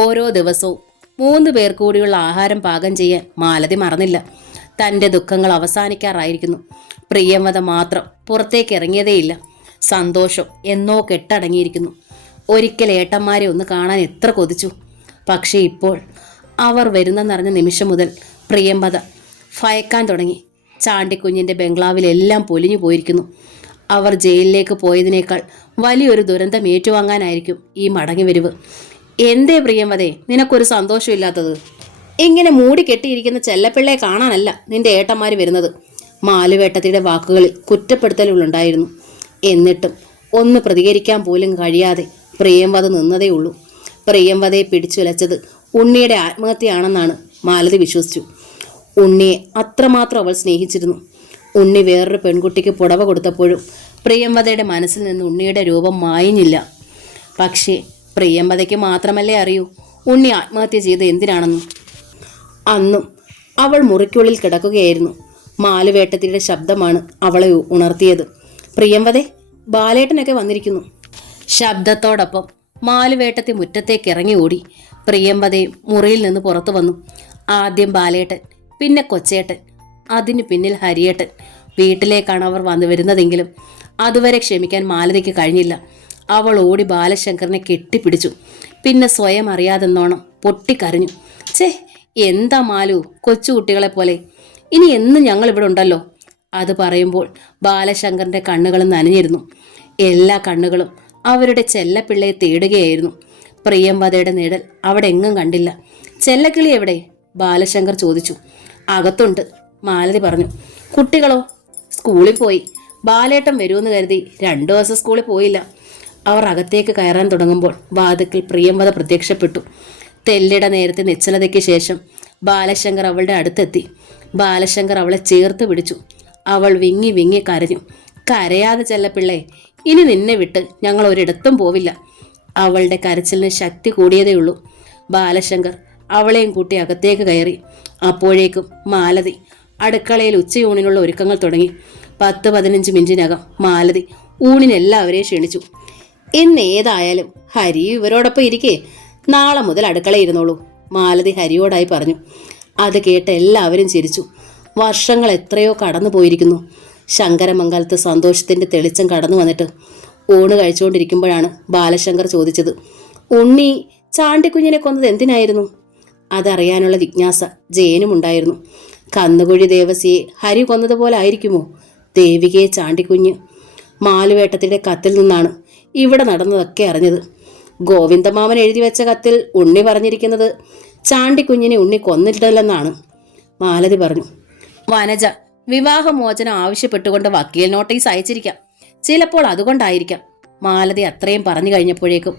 ഓരോ ദിവസവും 3 പേർ കൂടിയുള്ള ആഹാരം പാകം ചെയ്യാൻ മാലതി മറന്നില്ല. തൻ്റെ ദുഃഖങ്ങൾ അവസാനിക്കാറായിരിക്കുന്നു. പ്രിയംവദ മാത്രം പുറത്തേക്ക് ഇറങ്ങിയതേയില്ല. സന്തോഷം എന്നോ കെട്ടടങ്ങിയിരിക്കുന്നു. ഒരിക്കൽ ഏട്ടന്മാരെ ഒന്ന് കാണാൻ എത്ര കൊതിച്ചു. പക്ഷേ ഇപ്പോൾ അവർ വരുന്നെന്നറിഞ്ഞ നിമിഷം മുതൽ പ്രിയംവദ ഭയക്കാൻ തുടങ്ങി. ചാണ്ടിക്കുഞ്ഞിൻ്റെ ബംഗ്ലാവിലെല്ലാം പൊലിഞ്ഞു പോയിരിക്കുന്നു. അവർ ജയിലിലേക്ക് പോയതിനേക്കാൾ വലിയൊരു ദുരന്തം ഏറ്റുവാങ്ങാനായിരിക്കും ഈ മടങ്ങിവരവ്. എന്തേ പ്രിയംവദേ, നിനക്കൊരു സന്തോഷമില്ലാത്തത്? ഇങ്ങനെ മൂടി കെട്ടിയിരിക്കുന്ന ചെല്ലപ്പിള്ളയെ കാണാനല്ല നിന്റെ ഏട്ടന്മാർ വരുന്നത്. മാലുവേട്ടത്തിയുടെ വാക്കുകളിൽ കുറ്റപ്പെടുത്തലുകളുണ്ടായിരുന്നു. എന്നിട്ടും ഒന്ന് പ്രതികരിക്കാൻ പോലും കഴിയാതെ പ്രിയംവദ നിന്നതേ ഉള്ളൂ. പ്രിയംവദയെ പിടിച്ചുലച്ചത് ഉണ്ണിയുടെ ആത്മഹത്യയാണെന്നാണ് മാലതി വിശ്വസിച്ചു. ഉണ്ണിയെ അത്രമാത്രം അവൾ സ്നേഹിച്ചിരുന്നു. ഉണ്ണി വേറൊരു പെൺകുട്ടിക്ക് പുടവ കൊടുത്തപ്പോഴും പ്രിയംവദയുടെ മനസ്സിൽ നിന്ന് ഉണ്ണിയുടെ രൂപം മായിഞ്ഞില്ല. പക്ഷേ പ്രിയംവദയ്ക്ക് മാത്രമല്ലേ അറിയൂ ഉണ്ണി ആത്മഹത്യ ചെയ്ത് എന്തിനാണെന്ന്. അന്നും അവൾ മുറിക്കുള്ളിൽ കിടക്കുകയായിരുന്നു. മാലുവേട്ടത്തിയുടെ ശബ്ദമാണ് അവളെ ഉണർത്തിയത്. പ്രിയംവദേ, ബാലേട്ടനൊക്കെ വന്നിരിക്കുന്നു. ശബ്ദത്തോടൊപ്പം മാലുവേട്ടത്തി മുറ്റത്തേക്ക് ഇറങ്ങി ഓടി. പ്രിയംവദയും മുറിയിൽ നിന്ന് പുറത്തു വന്നു. ആദ്യം ബാലേട്ടൻ, പിന്നെ കൊച്ചേട്ടൻ, അതിനു പിന്നിൽ ഹരിയേട്ടൻ. വീട്ടിലേക്കാണ് അവർ വരുന്നതെങ്കിലും അതുവരെ ക്ഷമിക്കാൻ മാലതിക്ക് കഴിഞ്ഞില്ല. അവൾ ഓടി ബാലശങ്കറിനെ കെട്ടിപ്പിടിച്ചു. പിന്നെ സ്വയം അറിയാതെന്നോണം പൊട്ടിക്കരഞ്ഞു. ഛേ, എന്താ മാലു, കൊച്ചുകുട്ടികളെ പോലെ. ഇനി എന്നും ഞങ്ങൾ ഇവിടെ ഉണ്ടല്ലോ. അത് പറയുമ്പോൾ ബാലശങ്കറിന്റെ കണ്ണുകളും നനഞ്ഞിരുന്നു. എല്ലാ കണ്ണുകളും അവരുടെ ചെല്ലപ്പിള്ളയെ തേടുകയായിരുന്നു. പ്രിയംവദയുടെ നിഴൽ അവിടെ എങ്ങും കണ്ടില്ല. ചെല്ലക്കിളി എവിടെ? ബാലശങ്കർ ചോദിച്ചു. അകത്തുണ്ട്, മാലതി പറഞ്ഞു. കുട്ടികളോ? സ്കൂളിൽ പോയി. ബാലേട്ടൻ വരുമെന്ന് കരുതി 2 ദിവസം സ്കൂളിൽ പോയില്ല. അവർ അകത്തേക്ക് കയറാൻ തുടങ്ങുമ്പോൾ വാതിൽക്കൽ പ്രിയംവദ പ്രത്യക്ഷപ്പെട്ടു. തെല്ലിട നേരത്തെ നിശ്ചലതയ്ക്ക് ശേഷം ബാലശങ്കർ അവളുടെ അടുത്തെത്തി. ബാലശങ്കർ അവളെ ചേർത്ത് പിടിച്ചു. അവൾ വിങ്ങി വിങ്ങി കരഞ്ഞു. കരയാതെ ചെല്ലപ്പിള്ളേ, ഇനി നിന്നെ വിട്ട് ഞങ്ങൾ ഒരിടത്തും പോവില്ല. അവളുടെ കരച്ചിലിന് ശക്തി കൂടിയതേയുള്ളൂ. ബാലശങ്കർ അവളെയും കൂട്ടി അകത്തേക്ക് കയറി. അപ്പോഴേക്കും മാലതി അടുക്കളയിൽ ഉച്ചയൂണിനുള്ള ഒരുക്കങ്ങൾ തുടങ്ങി. 10-15 മിനിറ്റിനകം മാലതി ഊണിനെല്ലാവരെയും ക്ഷണിച്ചു. ഇന്ന് ഏതായാലും ഹരി ഇവരോടൊപ്പം ഇരിക്കേ, നാളെ മുതൽ അടുക്കളയിരുന്നോളൂ, മാലതി ഹരിയോടായി പറഞ്ഞു. അത് കേട്ട് എല്ലാവരും ചിരിച്ചു. വർഷങ്ങൾ എത്രയോ കടന്നു പോയിരിക്കുന്നു. ശങ്കരമംഗലത്ത് സന്തോഷത്തിന്റെ തെളിച്ചം കടന്നു വന്നിട്ട് ഊണ് കഴിച്ചുകൊണ്ടിരിക്കുമ്പോഴാണ് ബാലശങ്കർ ചോദിച്ചത്, ഉണ്ണി ചാണ്ടിക്കുഞ്ഞിനെ കൊന്നത് എന്തിനായിരുന്നു? അതറിയാനുള്ള ജിജ്ഞാസ ജയനുമുണ്ടായിരുന്നു. കന്നുകുഴി ദേവസിയെ ഹരി കൊന്നതുപോലെ ആയിരിക്കുമോ ദേവികയെ ചാണ്ടിക്കുഞ്ഞ്? മാലുവേട്ടത്തിന്റെ കത്തിൽ നിന്നാണ് ഇവിടെ നടന്നതൊക്കെ അറിഞ്ഞത്. ഗോവിന്ദമാമൻ എഴുതി വെച്ച കത്തിൽ ഉണ്ണി പറഞ്ഞിരിക്കുന്നത് ചാണ്ടിക്കുഞ്ഞിനെ ഉണ്ണി കൊന്നിട്ടില്ലെന്നാണ്. മാലതി പറഞ്ഞു. വനജ വിവാഹമോചനം ആവശ്യപ്പെട്ടുകൊണ്ട് വക്കീൽ നോട്ടീസ് അയച്ചിരിക്കാം. ചിലപ്പോൾ അതുകൊണ്ടായിരിക്കാം. മാലതി അത്രയും പറഞ്ഞു കഴിഞ്ഞപ്പോഴേക്കും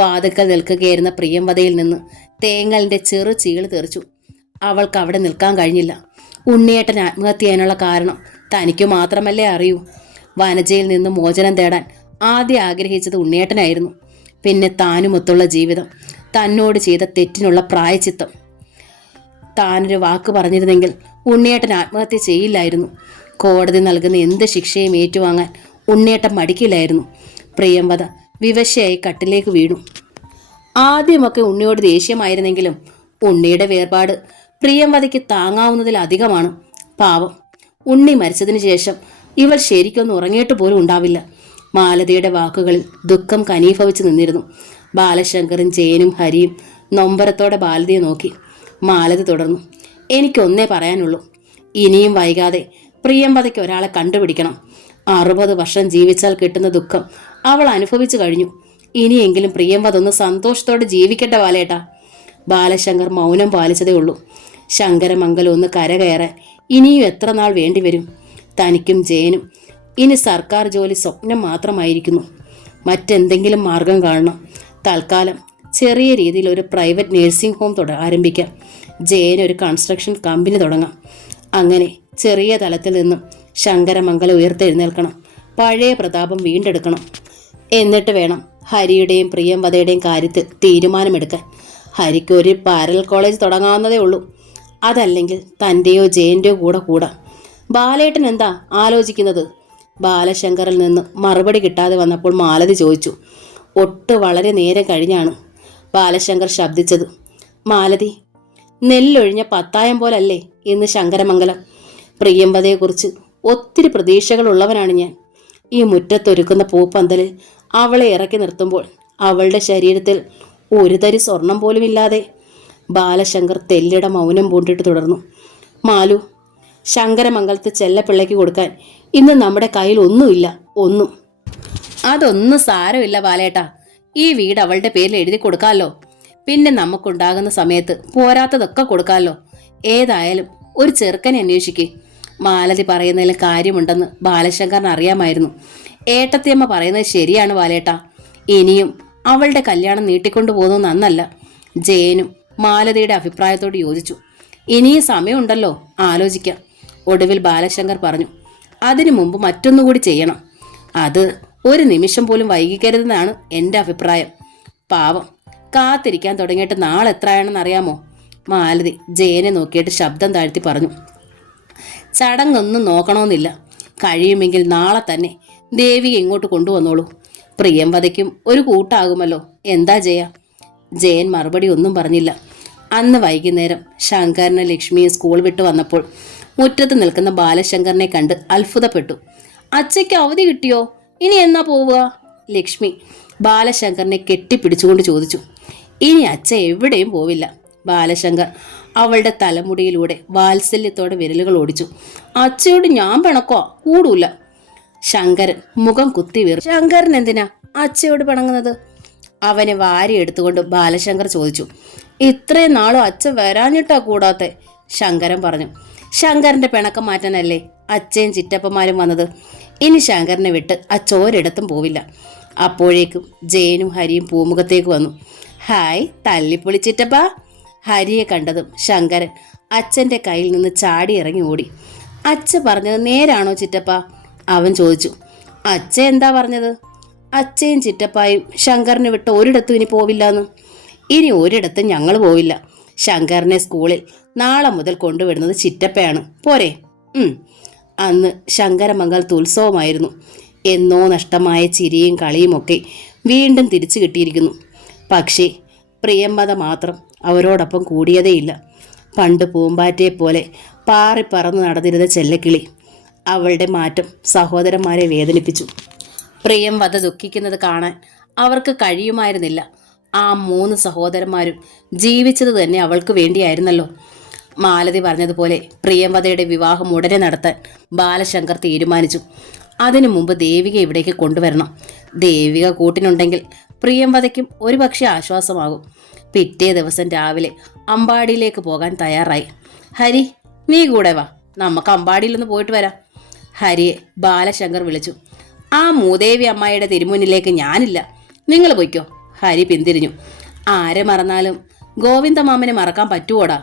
വാതിൽക്കൽ നിൽക്കുകയായിരുന്ന പ്രിയംവദയിൽ നിന്ന് തേങ്ങലിന്റെ ചെറു ചീള് തെറിച്ചു. അവൾക്ക് അവിടെ നിൽക്കാൻ കഴിഞ്ഞില്ല. ഉണ്ണിയേട്ടൻ ആത്മഹത്യ ചെയ്യാനുള്ള കാരണം തനിക്കു മാത്രമല്ലേ അറിയൂ. വനജയിൽ നിന്ന് മോചനം തേടാൻ ആദ്യം ആഗ്രഹിച്ചത് ഉണ്ണിയേട്ടനായിരുന്നു. പിന്നെ താനുമൊത്തുള്ള ജീവിതം, തന്നോട് ചെയ്ത തെറ്റിനുള്ള പ്രായച്ചിത്തം. താനൊരു വാക്ക് പറഞ്ഞിരുന്നെങ്കിൽ ഉണ്ണിയേട്ടൻ ആത്മഹത്യ ചെയ്യില്ലായിരുന്നു. കോടതി നൽകുന്ന എന്ത് ശിക്ഷയും ഏറ്റുവാങ്ങാൻ ഉണ്ണിയേട്ടൻ മടിക്കില്ലായിരുന്നു. പ്രിയംവദ വിവശയായി കട്ടിലേക്ക് വീണു. ആദ്യമൊക്കെ ഉണ്ണിയോട് ദേഷ്യമായിരുന്നെങ്കിലും ഉണ്ണിയുടെ വേർപാട് പ്രിയംവദയ്ക്ക് താങ്ങാവുന്നതിലധികമാണ്. പാവം, ഉണ്ണി മരിച്ചതിന് ശേഷം ഇവൾ ശരിക്കൊന്നും ഉറങ്ങിയിട്ട് പോലും ഉണ്ടാവില്ല. മാലതിയുടെ വാക്കുകളിൽ ദുഃഖം കനീഭവിച്ചു നിന്നിരുന്നു. ബാലശങ്കറും ജയനും ഹരിയും നൊമ്പരത്തോടെ ബാലതിയെ നോക്കി. മാലതി തുടർന്നു. എനിക്കൊന്നേ പറയാനുള്ളൂ. ഇനിയും വൈകാതെ പ്രിയംവദയ്ക്ക് ഒരാളെ കണ്ടുപിടിക്കണം. 60 വർഷം ജീവിച്ചാൽ കിട്ടുന്ന ദുഃഖം അവൾ അനുഭവിച്ചു കഴിഞ്ഞു. ഇനിയെങ്കിലും പ്രിയംവദ ഒന്ന് സന്തോഷത്തോടെ ജീവിക്കട്ടെ ബാലേട്ടാ. ബാലശങ്കർ മൗനം പാലിച്ചതേ ഉള്ളൂ. ശങ്കരമംഗലം ഒന്ന് കരകയറാൻ ഇനിയും എത്ര നാൾ വേണ്ടിവരും? തനിക്കും ജയനും ഇനി സർക്കാർ ജോലി സ്വപ്നം മാത്രമായിരിക്കുന്നു. മറ്റെന്തെങ്കിലും മാർഗം കാണണം. തൽക്കാലം ചെറിയ രീതിയിൽ ഒരു പ്രൈവറ്റ് നേഴ്സിംഗ് ഹോം ആരംഭിക്കാം. ജയന് ഒരു കൺസ്ട്രക്ഷൻ കമ്പനി തുടങ്ങാം. അങ്ങനെ ചെറിയ തലത്തിൽ നിന്നും ശങ്കരമംഗലം ഉയർത്തെഴുന്നേൽക്കണം. പഴയ പ്രതാപം വീണ്ടെടുക്കണം. എന്നിട്ട് വേണം ഹരിയുടെയും പ്രിയംവദയുടെയും കാര്യത്തിൽ തീരുമാനമെടുക്കാൻ. ഹരിക്ക് ഒരു പാരലൽ കോളേജ് തുടങ്ങാവുന്നതേ ഉള്ളൂ. അതല്ലെങ്കിൽ തൻ്റെയോ ജയൻ്റെയോ കൂടെ കൂടാം. ബാലേട്ടൻ എന്താ ആലോചിക്കുന്നത്? ബാലശങ്കറിൽ നിന്ന് മറുപടി കിട്ടാതെ വന്നപ്പോൾ മാലതി ചോദിച്ചു. വളരെ നേരം കഴിഞ്ഞാണ് ബാലശങ്കർ ശബ്ദിച്ചത്. മാലതി, നെല്ലൊഴിഞ്ഞ പത്തായം പോലല്ലേ ഇന്ന് ശങ്കരമംഗലം. പ്രിയംവദയെക്കുറിച്ച് ഒത്തിരി പ്രതീക്ഷകളുള്ളവനാണ് ഞാൻ. ഈ മുറ്റത്തൊരുക്കുന്ന പൂപ്പന്തലിൽ അവളെ ഇറക്കി നിർത്തുമ്പോൾ അവളുടെ ശരീരത്തിൽ ഒരു തരി സ്വർണം പോലുമില്ലാതെ. ബാലശങ്കർ തെല്ലിട മൗനം പൂണ്ടിട്ട് തുടർന്നു. മാലു, ശങ്കരമംഗലത്ത് ചെല്ലപ്പിള്ളയ്ക്ക് കൊടുക്കാൻ ഇന്ന് നമ്മുടെ കയ്യിൽ ഒന്നുമില്ല, ഒന്നും. അതൊന്നും സാരമില്ല ബാലേട്ടാ. ഈ വീട് അവളുടെ പേരിൽ എഴുതി കൊടുക്കാമല്ലോ. പിന്നെ നമുക്കുണ്ടാകുന്ന സമയത്ത് പോരാത്തതൊക്കെ കൊടുക്കാമല്ലോ. ഏതായാലും ഒരു ചെറുക്കനെ അന്വേഷിക്കേ. മാലതി പറയുന്നതിൽ കാര്യമുണ്ടെന്ന് ബാലശങ്കറിന് അറിയാമായിരുന്നു. ഏട്ടത്തിയമ്മ പറയുന്നത് ശരിയാണ് ബാലേട്ടാ. ഇനിയും അവളുടെ കല്യാണം നീട്ടിക്കൊണ്ടു പോകുന്നത് നന്നല്ല. ജയനും മാലതിയുടെ അഭിപ്രായത്തോട് യോജിച്ചു. ഇനിയും സമയമുണ്ടല്ലോ, ആലോചിക്കാം. ഒടുവിൽ ബാലശങ്കർ പറഞ്ഞു. അതിനു മുമ്പ് മറ്റൊന്നുകൂടി ചെയ്യണം. അത് ഒരു നിമിഷം പോലും വൈകിക്കരുതെന്നാണ് എൻ്റെ അഭിപ്രായം. പാവം, കാത്തിരിക്കാൻ തുടങ്ങിയിട്ട് നാളെ എത്രയാണെന്ന് അറിയാമോ? മാലതി ജയനെ നോക്കിയിട്ട് ശബ്ദം താഴ്ത്തി പറഞ്ഞു. ചടങ്ങൊന്നും നോക്കണമെന്നില്ല. കഴിയുമെങ്കിൽ നാളെ തന്നെ ദേവിയെ ഇങ്ങോട്ട് കൊണ്ടുവന്നോളൂ. പ്രിയംവദയ്ക്കും ഒരു കൂട്ടാകുമല്ലോ. എന്താ ജയൻ മറുപടി ഒന്നും പറഞ്ഞില്ല. അന്ന് വൈകുന്നേരം ശങ്കരനെ ലക്ഷ്മിയെ സ്കൂൾ വിട്ട് വന്നപ്പോൾ മുറ്റത്ത് നിൽക്കുന്ന ബാലശങ്കറിനെ കണ്ട് അത്ഭുതപ്പെട്ടു. അച്ഛയ്ക്ക് അവധി കിട്ടിയോ? ഇനി എന്നാ പോവുക? ലക്ഷ്മി ബാലശങ്കറിനെ കെട്ടിപ്പിടിച്ചുകൊണ്ട് ചോദിച്ചു. ഇനി അച്ഛ എവിടെയും പോവില്ല. ബാലശങ്കർ അവളുടെ തലമുടിയിലൂടെ വാത്സല്യത്തോടെ വിരലുകൾ ഓടിച്ചു. അച്ഛയോട് ഞാൻ പിണക്കോ? കൂടൂല. ശങ്കരൻ മുഖം കുത്തി വീർ. ശങ്കരൻ എന്തിനാ അച്ഛയോട് പിണങ്ങുന്നത്? അവനെ വാരി എടുത്തുകൊണ്ട് ബാലശങ്കർ ചോദിച്ചു. ഇത്രയും നാളും അച്ഛൻ വരാഞ്ഞിട്ടാ കൂടാത്തെ, ശങ്കരൻ പറഞ്ഞു. ശങ്കരന്റെ പിണക്കം മാറ്റാനല്ലേ അച്ഛയും ചിറ്റപ്പന്മാരും വന്നത്. ഇനി ശങ്കരനെ വിട്ട് അച്ഛോരിടത്തും പോവില്ല. അപ്പോഴേക്കും ജയനും ഹരിയും പൂമുഖത്തേക്ക് വന്നു. ഹായ് തല്ലിപ്പൊളി ചിറ്റപ്പ. ഹരിയെ കണ്ടതും ശങ്കരൻ അച്ഛൻ്റെ കയ്യിൽ നിന്ന് ചാടി ഇറങ്ങി ഓടി. അച്ഛ പറഞ്ഞത് നേരാണോ ചിറ്റപ്പ? അവൻ ചോദിച്ചു. അച്ഛ എന്താ പറഞ്ഞത്? അച്ഛയും ചിറ്റപ്പായും ശങ്കറിനെ വിട്ട് ഒരിടത്തും ഇനി പോവില്ലാന്ന്. ഇനി ഒരിടത്തും ഞങ്ങൾ പോവില്ല. ശങ്കറിനെ സ്കൂളിൽ നാളെ മുതൽ കൊണ്ടുവിടുന്നത് ചിറ്റപ്പയാണ്. പോരെ? അന്ന് ശങ്കരമംഗലത്ത് ഉത്സവമായിരുന്നു. എന്നോ നഷ്ടമായ ചിരിയും കളിയുമൊക്കെ വീണ്ടും തിരിച്ചു കിട്ടിയിരിക്കുന്നു. പക്ഷേ പ്രിയംവദ മാത്രം അവരോടൊപ്പം കൂടിയതേയില്ല. പണ്ട് പൂമ്പാറ്റയെ പോലെ പാറിപ്പറന്ന് നടന്നിരുന്ന ചെല്ലക്കിളി. അവളുടെ മാറ്റം സഹോദരന്മാരെ വേദനിപ്പിച്ചു. പ്രിയംവദ ദുഃഖിക്കുന്നത് കാണാൻ അവർക്ക് കഴിയുമായിരുന്നില്ല. ആ 3 സഹോദരന്മാരും ജീവിച്ചത് തന്നെ അവൾക്ക് വേണ്ടിയായിരുന്നല്ലോ. മാലതി പറഞ്ഞതുപോലെ പ്രിയംവദയുടെ വിവാഹം ഉടനെ നടത്താൻ ബാലശങ്കർ തീരുമാനിച്ചു. അതിനു മുമ്പ് ദേവിക ഇവിടേക്ക് കൊണ്ടുവരണം. ദേവിക കൂട്ടിനുണ്ടെങ്കിൽ പ്രിയംവദയ്ക്കും ഒരുപക്ഷെ ആശ്വാസമാകും. പിറ്റേ ദിവസം രാവിലെ അമ്പാടിയിലേക്ക് പോകാൻ തയ്യാറായി. ഹരി, നീ കൂടെ വാ, നമുക്ക് അമ്പാടിയിലൊന്ന് പോയിട്ട് വരാം. ഹരിയെ ബാലശങ്കർ വിളിച്ചു. ആ മൂദേവി അമ്മായിയുടെ തിരുമുന്നിലേക്ക് ഞാനില്ല, നിങ്ങൾ പൊയ്ക്കോ. ഹരി പിന്തിരിഞ്ഞു. ആരെ മറന്നാലും ഗോവിന്ദമാമനെ മറക്കാൻ പറ്റുവോടാ?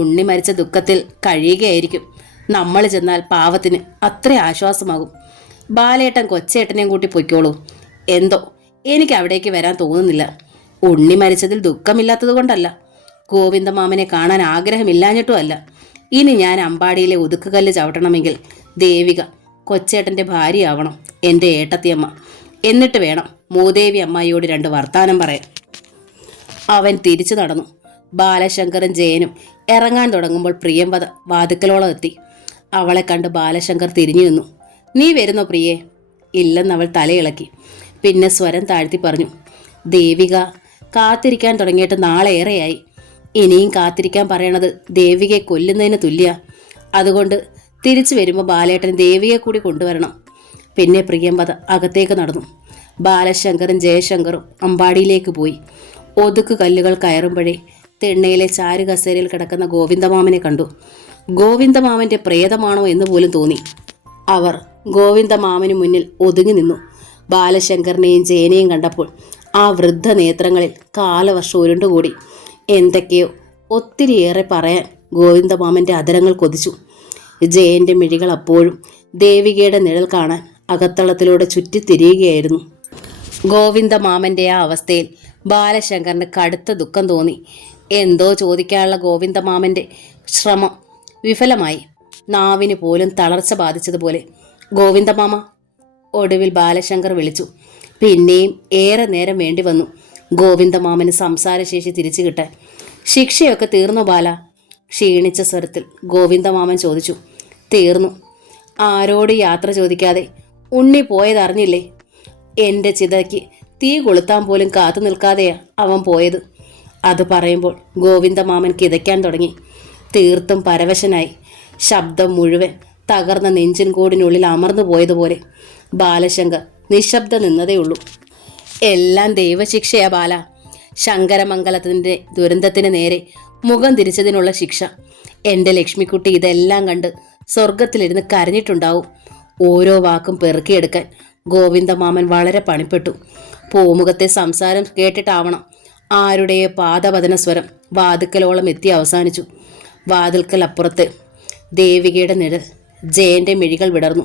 ഉണ്ണി മരിച്ച ദുഃഖത്തിൽ കഴിയുകയായിരിക്കും. നമ്മൾ ചെന്നാൽ പാവത്തിന് അത്ര ആശ്വാസമാകും. ബാലേട്ടൻ കൊച്ചേട്ടനെയും കൂട്ടി പൊയ്ക്കോളൂ. എന്തോ എനിക്ക് അവിടേക്ക് വരാൻ തോന്നുന്നില്ല. ഉണ്ണി മരിച്ചതിൽ ദുഃഖമില്ലാത്തത് കൊണ്ടല്ല, ഗോവിന്ദമാമനെ കാണാൻ ആഗ്രഹമില്ലാഞ്ഞിട്ടുമല്ല. ഇനി ഞാൻ അമ്പാടിയിലെ ഒതുക്കുകല്ല് ചവിട്ടണമെങ്കിൽ ദേവിക കൊച്ചേട്ടൻ്റെ ഭാര്യയാവണം, എൻ്റെ ഏട്ടത്തിയമ്മ. എന്നിട്ട് വേണം മൂദേവി അമ്മായിയോട് 2 വർത്താനം പറയാൻ. അവൻ തിരിച്ചു നടന്നു. ബാലശങ്കറും ജയനും ഇറങ്ങാൻ തുടങ്ങുമ്പോൾ പ്രിയംവദ വാതുക്കലോളം എത്തി. അവളെ കണ്ട് ബാലശങ്കർ തിരിഞ്ഞു നിന്നു. നീ വരുന്നോ പ്രിയേ? ഇല്ലെന്നവൾ തലയിളക്കി. പിന്നെ സ്വരം താഴ്ത്തി പറഞ്ഞു. ദേവിക കാത്തിരിക്കാൻ തുടങ്ങിയിട്ട് നാളേറെയായി. ഇനിയും കാത്തിരിക്കാൻ പറയണത് ദേവികയെ കൊല്ലുന്നതിന് തുല്യ. അതുകൊണ്ട് തിരിച്ചു വരുമ്പോൾ ബാലേട്ടൻ ദേവിയെ കൂടി കൊണ്ടുവരണം. പിന്നെ പ്രിയംവദ അകത്തേക്ക് നടന്നു. ബാലശങ്കറും ജയശങ്കറും അമ്പാടിയിലേക്ക് പോയി. ഒതുക്ക് കല്ലുകൾ കയറുമ്പോഴേ തിണ്ണയിലെ ചാരു കസേരയിൽ കിടക്കുന്ന ഗോവിന്ദമാമനെ കണ്ടു. ഗോവിന്ദമാമൻ്റെ പ്രേതമാണോ എന്ന് പോലും തോന്നി. അവർ ഗോവിന്ദമാമന് മുന്നിൽ ഒതുങ്ങി നിന്നു. ബാലശങ്കറിനെയും ജയനെയും കണ്ടപ്പോൾ ആ വൃദ്ധ നേത്രങ്ങളിൽ കാലവർഷം ഉരുണ്ടുകൂടി. എന്തൊക്കെയോ ഒത്തിരിയേറെ പറയാൻ ഗോവിന്ദമാമൻ്റെ അധരങ്ങൾ കൊതിച്ചു. ജയൻ്റെ മിഴികൾ അപ്പോഴും ദേവികയുടെ നിഴൽ കാണാൻ അകത്തളത്തിലൂടെ ചുറ്റിത്തിരിയുകയായിരുന്നു. ഗോവിന്ദമാമൻ്റെ ആ അവസ്ഥയിൽ ബാലശങ്കറിന് കടുത്ത ദുഃഖം തോന്നി. എന്തോ ചോദിക്കാനുള്ള ഗോവിന്ദമാമൻ്റെ ശ്രമം വിഫലമായി. നാവിന് പോലും തളർച്ച ബാധിച്ചതുപോലെ. ഗോവിന്ദമാമ, ഒടുവിൽ ബാലശങ്കർ വിളിച്ചു. പിന്നെയും ഏറെ നേരം വേണ്ടി വന്നു ഗോവിന്ദമാമന് സംസാരശേഷി തിരിച്ചു കിട്ടാൻ. ശിക്ഷയൊക്കെ തീർന്നു ബാല? ക്ഷീണിച്ച സ്വരത്തിൽ ഗോവിന്ദമാമൻ ചോദിച്ചു. തീർന്നു. ആരോട് യാത്ര ചോദിക്കാതെ ഉണ്ണി പോയതറിഞ്ഞില്ലേ? എൻ്റെ ചിതയ്ക്ക് തീ കൊളുത്താൻ പോലും കാത്തു നിൽക്കാതെയാ അവൻ പോയത്. അത് പറയുമ്പോൾ ഗോവിന്ദമാമൻ കിതയ്ക്കാൻ തുടങ്ങി. തീർത്തും പരവശനായി. ശബ്ദം മുഴുവൻ തകർന്ന നെഞ്ചിൻ കൂടിനുള്ളിൽ അമർന്നു പോയതുപോലെ. ബാലശങ്കർ നിശബ്ദ നിന്നതേയുള്ളൂ. എല്ലാം ദൈവശിക്ഷയാ ബാല. ശങ്കരമംഗലത്തിൻ്റെ ദുരന്തത്തിന് നേരെ മുഖം തിരിച്ചതിനുള്ള ശിക്ഷ. എൻ്റെ ലക്ഷ്മിക്കുട്ടി ഇതെല്ലാം കണ്ട് സ്വർഗത്തിലിരുന്ന് കരഞ്ഞിട്ടുണ്ടാവും. ഓരോ വാക്കും പെറുക്കിയെടുക്കാൻ ഗോവിന്ദമാമൻ വളരെ പണിപ്പെട്ടു. പൂമുഖത്തെ സംസാരം കേട്ടിട്ടാവണം ആരുടെയോ പാദപതന സ്വരം വാതുക്കലോളം എത്തി അവസാനിച്ചു. വാതിൽക്കൽ അപ്പുറത്ത് ദേവികയുടെ നിഴൽ ജയന്റെ മിഴികൾ വിടർന്നു.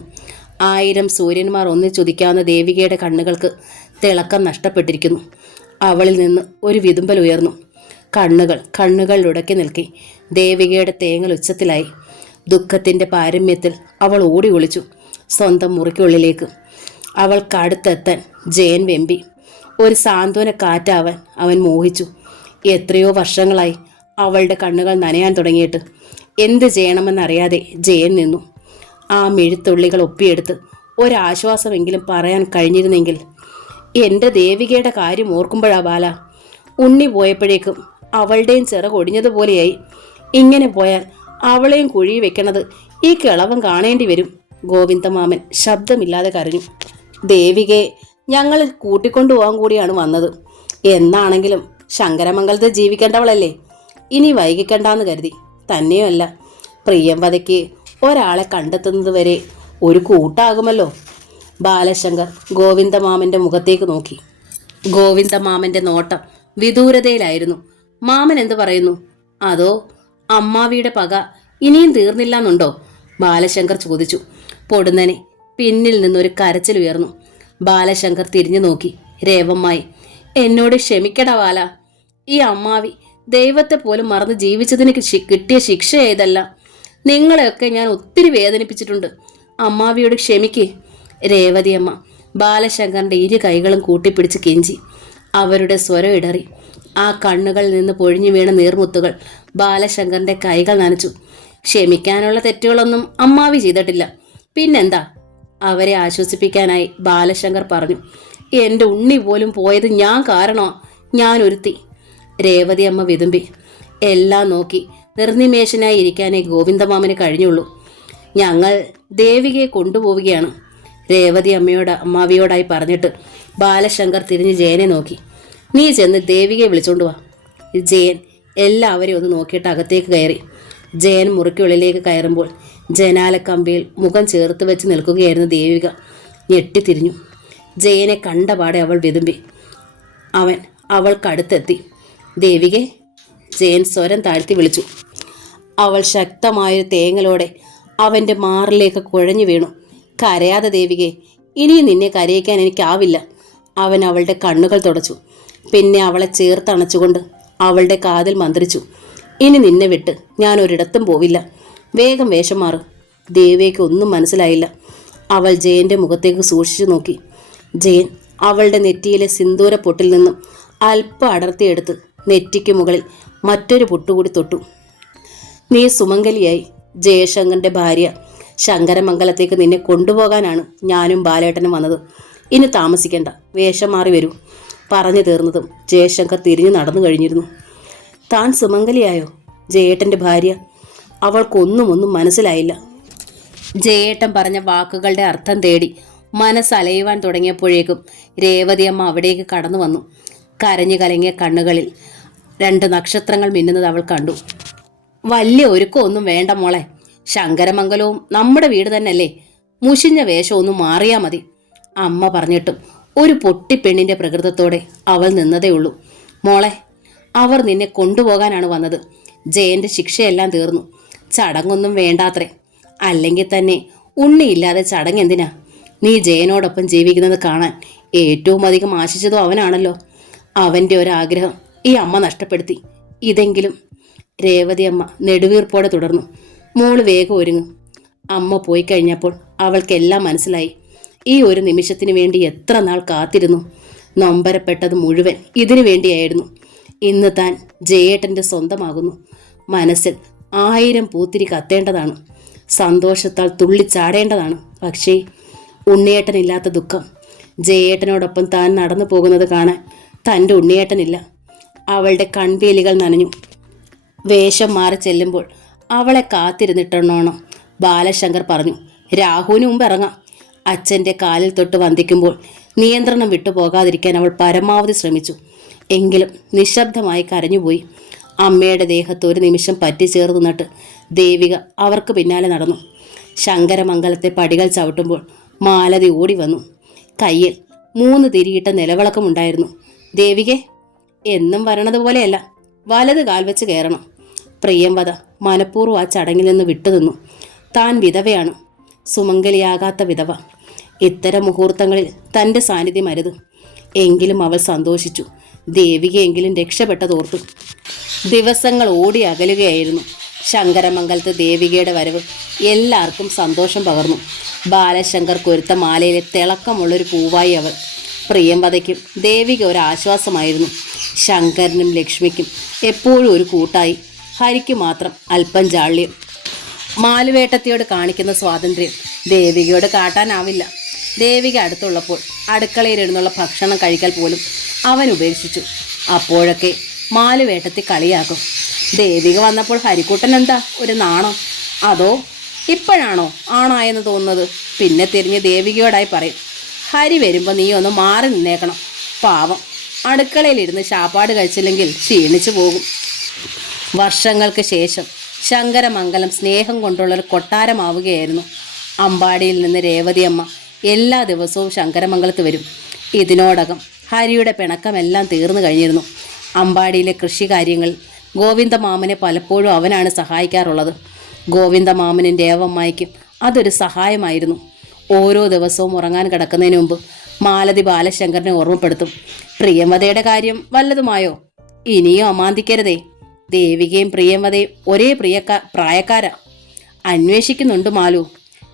1000 സൂര്യന്മാർ ഒന്നിച്ചുദിക്കാവുന്ന ദേവികയുടെ കണ്ണുകൾക്ക് തിളക്കം നഷ്ടപ്പെട്ടിരിക്കുന്നു. അവളിൽ നിന്ന് ഒരു വിതുമ്പൽ ഉയർന്നു. കണ്ണുകളിലുടക്കി നിൽക്കി. ദേവികയുടെ തേങ്ങൽ ഉച്ചത്തിലായി. ദുഃഖത്തിൻ്റെ പാരമ്യത്തിൽ അവൾ ഓടി ഒളിച്ചു സ്വന്തം മുറിക്കുള്ളിലേക്ക്. അവൾക്കടുത്തെത്താൻ ജയൻ വെമ്പി. ഒരു സാന്ത്വന കാറ്റാവാൻ അവൻ മോഹിച്ചു. എത്രയോ വർഷങ്ങളായി അവളുടെ കണ്ണുകൾ നനയാൻ തുടങ്ങിയിട്ട്. എന്ത് ചെയ്യണമെന്നറിയാതെ ജയൻ നിന്നു. ആ മിഴുത്തുള്ളികൾ ഒപ്പിയെടുത്ത് ഒരാശ്വാസമെങ്കിലും പറയാൻ കഴിഞ്ഞിരുന്നെങ്കിൽ. എൻ്റെ ദേവികയുടെ കാര്യം ഓർക്കുമ്പോഴാ ബാല, ഉണ്ണി പോയപ്പോഴേക്കും അവളുടെയും ചിറകൊടിഞ്ഞതുപോലെയായി. ഇങ്ങനെ പോയാൽ അവളെയും കുഴി വെക്കണത് ഈ കിളവൻ കാണേണ്ടി വരും. ഗോവിന്ദമാമൻ ശബ്ദമില്ലാതെ കരഞ്ഞു. ദേവികയെ ഞങ്ങൾ കൂട്ടിക്കൊണ്ടുപോകാൻ കൂടിയാണ് വന്നത്. എന്നാണെങ്കിലും ശങ്കരമംഗലത്ത് ജീവിക്കേണ്ടവളല്ലേ, ഇനി വൈകിക്കണ്ടെന്ന് കരുതി. തന്നെയുമല്ല, പ്രിയംവദയ്ക്ക് ഒരാളെ കണ്ടെത്തുന്നത് വരെ ഒരു കൂട്ടാകുമല്ലോ. ബാലശങ്കർ ഗോവിന്ദമാമൻ്റെ മുഖത്തേക്ക് നോക്കി. ഗോവിന്ദമാമൻ്റെ നോട്ടം വിദൂരതയിലായിരുന്നു. മാമൻ എന്തു പറയുന്നു? അതോ അമ്മാവിയുടെ പക ഇനിയും തീർന്നില്ലെന്നുണ്ടോ? ബാലശങ്കർ ചോദിച്ചു. പൊടുന്നനെ പിന്നിൽ നിന്നൊരു കരച്ചിൽ ഉയർന്നു. ബാലശങ്കർ തിരിഞ്ഞു നോക്കി. രേവമ്മായി, എന്നോട് ക്ഷമിക്കടാ ബാല. ഈ അമ്മാവി ദൈവത്തെ പോലും മറന്ന് ജീവിച്ചതിന് കിട്ടിയ ശിക്ഷ ഏതല്ല. നിങ്ങളെയൊക്കെ ഞാൻ ഒത്തിരി വേദനിപ്പിച്ചിട്ടുണ്ട്. അമ്മാവിയോട് ക്ഷമിക്ക്. രേവതിയമ്മ ബാലശങ്കറിൻ്റെ ഇരു കൈകളും കൂട്ടിപ്പിടിച്ച് കെഞ്ചി. അവരുടെ സ്വരം ഇടറി. ആ കണ്ണുകളിൽ നിന്ന് പൊഴിഞ്ഞു വീണ നീർമുത്തുകൾ ബാലശങ്കറിൻ്റെ കൈകൾ നനച്ചു. ക്ഷമിക്കാനുള്ള തെറ്റുകളൊന്നും അമ്മാവി ചെയ്തിട്ടില്ല. പിന്നെന്താ? അവരെ ആശ്വസിപ്പിക്കാനായി ബാലശങ്കർ പറഞ്ഞു. എൻ്റെ ഉണ്ണി പോലും പോയത് ഞാൻ കാരണോ? ഞാൻ ഒരുത്തി. രേവതി അമ്മ വിതുമ്പി. എല്ലാം നോക്കി നിർനിമേഷനായി ഇരിക്കാനേ ഗോവിന്ദമാമന് കഴിഞ്ഞുള്ളൂ. ഞങ്ങൾ ദേവികയെ കൊണ്ടുപോവുകയാണ്, രേവതി അമ്മാവിയോടായി പറഞ്ഞിട്ട് ബാലശങ്കർ തിരിഞ്ഞ് ജയനെ നോക്കി. നീ ചെന്ന് ദേവികയെ വിളിച്ചോണ്ട് വാ. ജയൻ എല്ലാവരെയും ഒന്ന് നോക്കിയിട്ട് അകത്തേക്ക് കയറി. ജയൻ മുറിക്കുള്ളിലേക്ക് കയറുമ്പോൾ ജനാലക്കമ്പിയിൽ മുഖം ചേർത്ത് വെച്ച് നിൽക്കുകയായിരുന്നു ദേവിക. ഞെട്ടിത്തിരിഞ്ഞു. ജയനെ കണ്ടപാടെ അവൾ വിതുമ്പി. അവൻ അവൾക്കടുത്തെത്തി. ദേവികെ, ജയൻ സ്വരം താഴ്ത്തി വിളിച്ചു. അവൾ ശക്തമായൊരു തേങ്ങലോടെ അവൻ്റെ മാറിലേക്ക് കുഴഞ്ഞു വീണു. കരയാതെ ദേവികെ, ഇനിയും നിന്നെ കരയിക്കാൻ എനിക്കാവില്ല. അവൻ അവളുടെ കണ്ണുകൾ തുടച്ചു. പിന്നെ അവളെ ചേർത്തണച്ചുകൊണ്ട് അവളുടെ കാതിൽ മന്ത്രിച്ചു. ഇനി നിന്നെ വിട്ട് ഞാൻ ഒരിടത്തും പോവില്ല. വേഗം വേഷം മാറ്. ദേവിക്ക് ഒന്നും മനസ്സിലായില്ല. അവൾ ജയൻ്റെ മുഖത്തേക്ക് സൂക്ഷിച്ചു നോക്കി. ജയൻ അവളുടെ നെറ്റിയിലെ സിന്ദൂര പൊട്ടിൽ നിന്നും അല്പം അടർത്തിയെടുത്ത് നെറ്റിക്ക് മുകളിൽ മറ്റൊരു പൊട്ടുകൂടി തൊട്ടു. നീ സുമംഗലിയായി. ജയശങ്കറിൻ്റെ ഭാര്യ. ശങ്കരമംഗലത്തേക്ക് നിന്നെ കൊണ്ടുപോകാനാണ് ഞാനും ബാലേട്ടനും വന്നത്. ഇനി താമസിക്കേണ്ട, വേഷം മാറി വരൂ. പറഞ്ഞു തീർന്നതും ജയശങ്കർ തിരിഞ്ഞു നടന്നു കഴിഞ്ഞിരുന്നു. താൻ സുമംഗലിയായോ? ജയേട്ടൻ്റെ ഭാര്യ. അവൾക്കൊന്നും മനസ്സിലായില്ല. ജയേട്ടൻ പറഞ്ഞ വാക്കുകളുടെ അർത്ഥം തേടി മനസ്സലയുവാൻ തുടങ്ങിയപ്പോഴേക്കും രേവതിയമ്മ അവിടേക്ക് കടന്നു വന്നു. കരഞ്ഞു കലങ്ങിയ കണ്ണുകളിൽ 2 നക്ഷത്രങ്ങൾ മിന്നുന്നത് അവൾ കണ്ടു. വലിയ ഒരുക്കമൊന്നും വേണ്ട മോളെ. ശങ്കരമംഗലവും നമ്മുടെ വീട് തന്നെയല്ലേ. മുഷിഞ്ഞ വേഷമൊന്നും മാറിയാൽ മതി. അമ്മ പറഞ്ഞിട്ടും ഒരു പൊട്ടിപ്പെണ്ണിൻ്റെ പ്രകൃതത്തോടെ അവൾ നിന്നതേ ഉള്ളൂ. മോളെ, അവർ നിന്നെ കൊണ്ടുപോകാനാണ് വന്നത്. ജയൻ്റെ ശിക്ഷയെല്ലാം തീർന്നു. ചടങ്ങൊന്നും വേണ്ടാത്രേ. അല്ലെങ്കിൽ തന്നെ ഉണ്ണിയില്ലാതെ ചടങ്ങ് എന്തിനാ? നീ ജയനോടൊപ്പം ജീവിക്കുന്നത് കാണാൻ ഏറ്റവും അധികം ആശിച്ചതും അവനാണല്ലോ. അവൻ്റെ ഒരാഗ്രഹം ഈ അമ്മ നഷ്ടപ്പെടുത്തി. ഇതെങ്കിലും. രേവതി അമ്മ നെടുവീർപ്പോടെ തുടർന്നു. മോള് വേഗം ഒരുങ്ങും. അമ്മ പോയി കഴിഞ്ഞപ്പോൾ അവൾക്കെല്ലാം മനസ്സിലായി. ഈ ഒരു നിമിഷത്തിന് വേണ്ടി എത്ര നാൾ കാത്തിരുന്നു. നൊമ്പരപ്പെട്ടത് മുഴുവൻ ഇതിനു വേണ്ടിയായിരുന്നു. ഇന്ന് താൻ ജയേട്ടൻ്റെ സ്വന്തമാകുന്നു. മനസ്സിൽ 1000 പൂത്തിരി കത്തേണ്ടതാണ്. സന്തോഷത്താൽ തുള്ളിച്ചാടേണ്ടതാണ്. പക്ഷേ ഉണ്ണിയേട്ടനില്ലാത്ത ദുഃഖം. ജയേട്ടനോടൊപ്പം താൻ നടന്നു പോകുന്നത് കാണാൻ തൻ്റെ ഉണ്ണിയേട്ടനില്ല. അവളുടെ കൺപീലികൾ നനഞ്ഞു. വേഷം മാറി ചെല്ലുമ്പോൾ അവളെ കാത്തിരുന്നിട്ടെന്നോണം ബാലശങ്കർ പറഞ്ഞു. രാഹുവിന് മുമ്പ് ഇറങ്ങാം. അച്ഛൻ്റെ കാലിൽ തൊട്ട് വന്ദിക്കുമ്പോൾ നിയന്ത്രണം വിട്ടുപോകാതിരിക്കാൻ അവൾ പരമാവധി ശ്രമിച്ചു. എങ്കിലും നിശബ്ദമായി കരഞ്ഞുപോയി. അമ്മയുടെ ദേഹത്ത് ഒരു നിമിഷം പറ്റിച്ചേർന്ന് നിന്നിട്ട് ദേവിക അവർക്ക് പിന്നാലെ നടന്നു. ശങ്കരമംഗലത്തെ പടികൾ ചവിട്ടുമ്പോൾ മാലതി ഓടി വന്നു. കയ്യിൽ 3 തിരിയിട്ട നിലവിളക്കമുണ്ടായിരുന്നു. ദേവികെ, എന്നും വരണത് പോലെയല്ല. വലത് കാൽ വെച്ച് കയറണം. പ്രിയംവദ മനഃപൂർവ്വം ആ ചടങ്ങിൽ നിന്ന് വിട്ടുനിന്നു. താൻ വിധവയാണ്, സുമംഗലിയാകാത്ത വിധവ. ഇത്തരം മുഹൂർത്തങ്ങളിൽ തൻ്റെ സാന്നിധ്യം അരുത്. എങ്കിലും അവൾ സന്തോഷിച്ചു. ദേവികയെങ്കിലും രക്ഷപ്പെട്ടതോർത്തു. ദിവസങ്ങൾ ഓടി അകലുകയായിരുന്നു. ശങ്കരമംഗലത്ത് ദേവികയുടെ വരവ് എല്ലാവർക്കും സന്തോഷം പകർന്നു. ബാലശങ്കർ കൊരുത്ത മാലയിലെ തിളക്കമുള്ളൊരു പൂവായി അവൾ. പ്രിയംവദയ്ക്കും ദേവിക ഒരാശ്വാസമായിരുന്നു. ശങ്കരനും ലക്ഷ്മിക്കും എപ്പോഴും ഒരു കൂട്ടായി. ഹരിക്ക് മാത്രം അല്പം ജാള്യം. മാലുവേട്ടത്തിയോട് കാണിക്കുന്ന സ്വാതന്ത്ര്യം ദേവികയോട് കാട്ടാനാവില്ല. ദേവിക അടുത്തുള്ളപ്പോൾ അടുക്കളയിലിരുന്നുള്ള ഭക്ഷണം കഴിക്കൽ പോലും അവൻ ഉപേക്ഷിച്ചു. അപ്പോഴൊക്കെ മാലുവേട്ടത്തി കളിയാക്കും. ദേവിക വന്നപ്പോൾ ഹരിക്കുട്ടൻ എന്താ ഒരു നാണം? അതോ ഇപ്പോഴാണോ ആണായെന്ന് തോന്നുന്നത്? പിന്നെ തിരിഞ്ഞ് ദേവികയോടായി പറയും, ഹരി വരുമ്പോൾ നീ ഒന്ന് മാറി നിന്നേക്കണം. പാവം, അടുക്കളയിലിരുന്ന് ശാപ്പാട് കഴിച്ചില്ലെങ്കിൽ ക്ഷീണിച്ചു പോകും. വർഷങ്ങൾക്ക് ശേഷം ശങ്കരമംഗലം സ്നേഹം കൊണ്ടുള്ളൊരു കൊട്ടാരമാവുകയായിരുന്നു. അമ്പാടിയിൽ നിന്ന് രേവതി അമ്മ എല്ലാ ദിവസവും ശങ്കരമംഗലത്ത് വരും. ഇതിനോടകം ഹരിയുടെ പിണക്കമെല്ലാം തീർന്നു കഴിഞ്ഞിരുന്നു. അമ്പാടിയിലെ കൃഷി കാര്യങ്ങളിൽ ഗോവിന്ദമാമനെ പലപ്പോഴും അവനാണ് സഹായിക്കാറുള്ളത്. ഗോവിന്ദമാമനും രേവമ്മയ്ക്കും അതൊരു സഹായമായിരുന്നു. ഓരോ ദിവസവും ഉറങ്ങാൻ കിടക്കുന്നതിന് മുമ്പ് മാലതി ബാലശങ്കറിനെ ഓർമ്മപ്പെടുത്തും. പ്രിയംവദയുടെ കാര്യം വല്ലതുമായോ? ഇനിയും അമാന്തിക്കരുതേ. ദേവികയും പ്രിയംവദയും ഒരേ പ്രായക്കാരാ. അന്വേഷിക്കുന്നുണ്ട് മാലു.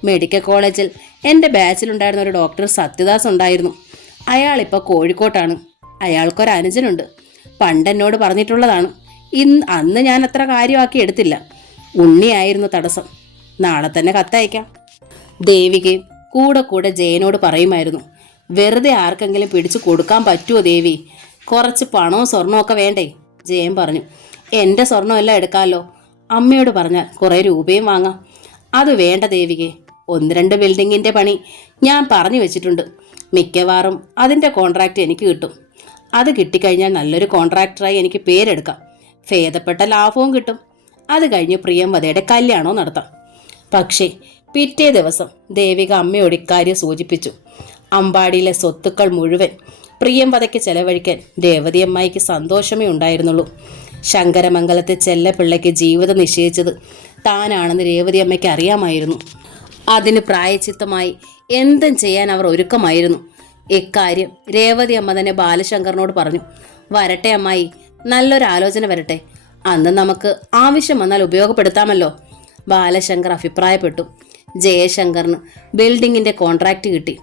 മെഡിക്കൽ കോളേജിൽ എൻ്റെ ബാച്ചിലുണ്ടായിരുന്ന ഒരു ഡോക്ടർ സത്യദാസ് ഉണ്ടായിരുന്നു. അയാളിപ്പോൾ കോഴിക്കോട്ടാണ്. അയാൾക്കൊരനുജനുണ്ട്. പണ്ടെന്നോട് പറഞ്ഞിട്ടുള്ളതാണ്. അന്ന് ഞാൻ അത്ര കാര്യമാക്കി എടുത്തില്ല. ഉണ്ണിയായിരുന്നു തടസ്സം. നാളെ തന്നെ കത്തയക്കാം. ദേവികയും കൂടെ ജയനോട് പറയുമായിരുന്നു, വെറുതെ ആർക്കെങ്കിലും പിടിച്ചു കൊടുക്കാൻ പറ്റുമോ ദേവി? കുറച്ച് പണവും സ്വർണവും ഒക്കെ വേണ്ടേ? ജയൻ പറഞ്ഞു, എൻ്റെ സ്വർണ്ണമെല്ലാം എടുക്കാമല്ലോ. അമ്മയോട് പറഞ്ഞാൽ കുറേ രൂപയും വാങ്ങാം. അത് വേണ്ട ദേവികെ. 1-2 ബിൽഡിങ്ങിൻ്റെ പണി ഞാൻ പറഞ്ഞു വെച്ചിട്ടുണ്ട്. മിക്കവാറും അതിൻ്റെ കോൺട്രാക്റ്റ് എനിക്ക് കിട്ടും. അത് കിട്ടിക്കഴിഞ്ഞാൽ നല്ലൊരു കോൺട്രാക്ടറായി എനിക്ക് പേരെടുക്കാം. ഭേദപ്പെട്ട ലാഭവും കിട്ടും. അത് കഴിഞ്ഞ് പ്രിയംവദയുടെ കല്യാണവും നടത്താം. പക്ഷേ പിറ്റേ ദിവസം ദേവിക അമ്മയോട് ഇക്കാര്യം സൂചിപ്പിച്ചു. അമ്പാടിയിലെ സ്വത്തുക്കൾ മുഴുവൻ പ്രിയംവദയ്ക്ക് ചെലവഴിക്കാൻ രേവതി അമ്മായിക്ക് സന്തോഷമേ ഉണ്ടായിരുന്നുള്ളൂ. ശങ്കരമംഗലത്തെ ചെല്ലപ്പിള്ളയ്ക്ക് ജീവിതം നിശ്ചയിച്ചത് താനാണെന്ന് രേവതി അമ്മയ്ക്ക് അറിയാമായിരുന്നു. അതിന് പ്രായച്ചിത്തമായി എന്തും ചെയ്യാൻ അവർ ഒരുക്കമായിരുന്നു. ഇക്കാര്യം രേവതി അമ്മ തന്നെ ബാലശങ്കറിനോട് പറഞ്ഞു. വരട്ടെ അമ്മായി, നല്ലൊരു ആലോചന വരട്ടെ. അന്ന് നമുക്ക് ആവശ്യം വന്നാൽ ഉപയോഗപ്പെടുത്താമല്ലോ. ബാലശങ്കർ അഭിപ്രായപ്പെട്ടു. ജയശങ്കറിന് ബിൽഡിങ്ങിൻ്റെ കോൺട്രാക്റ്റ് കിട്ടി.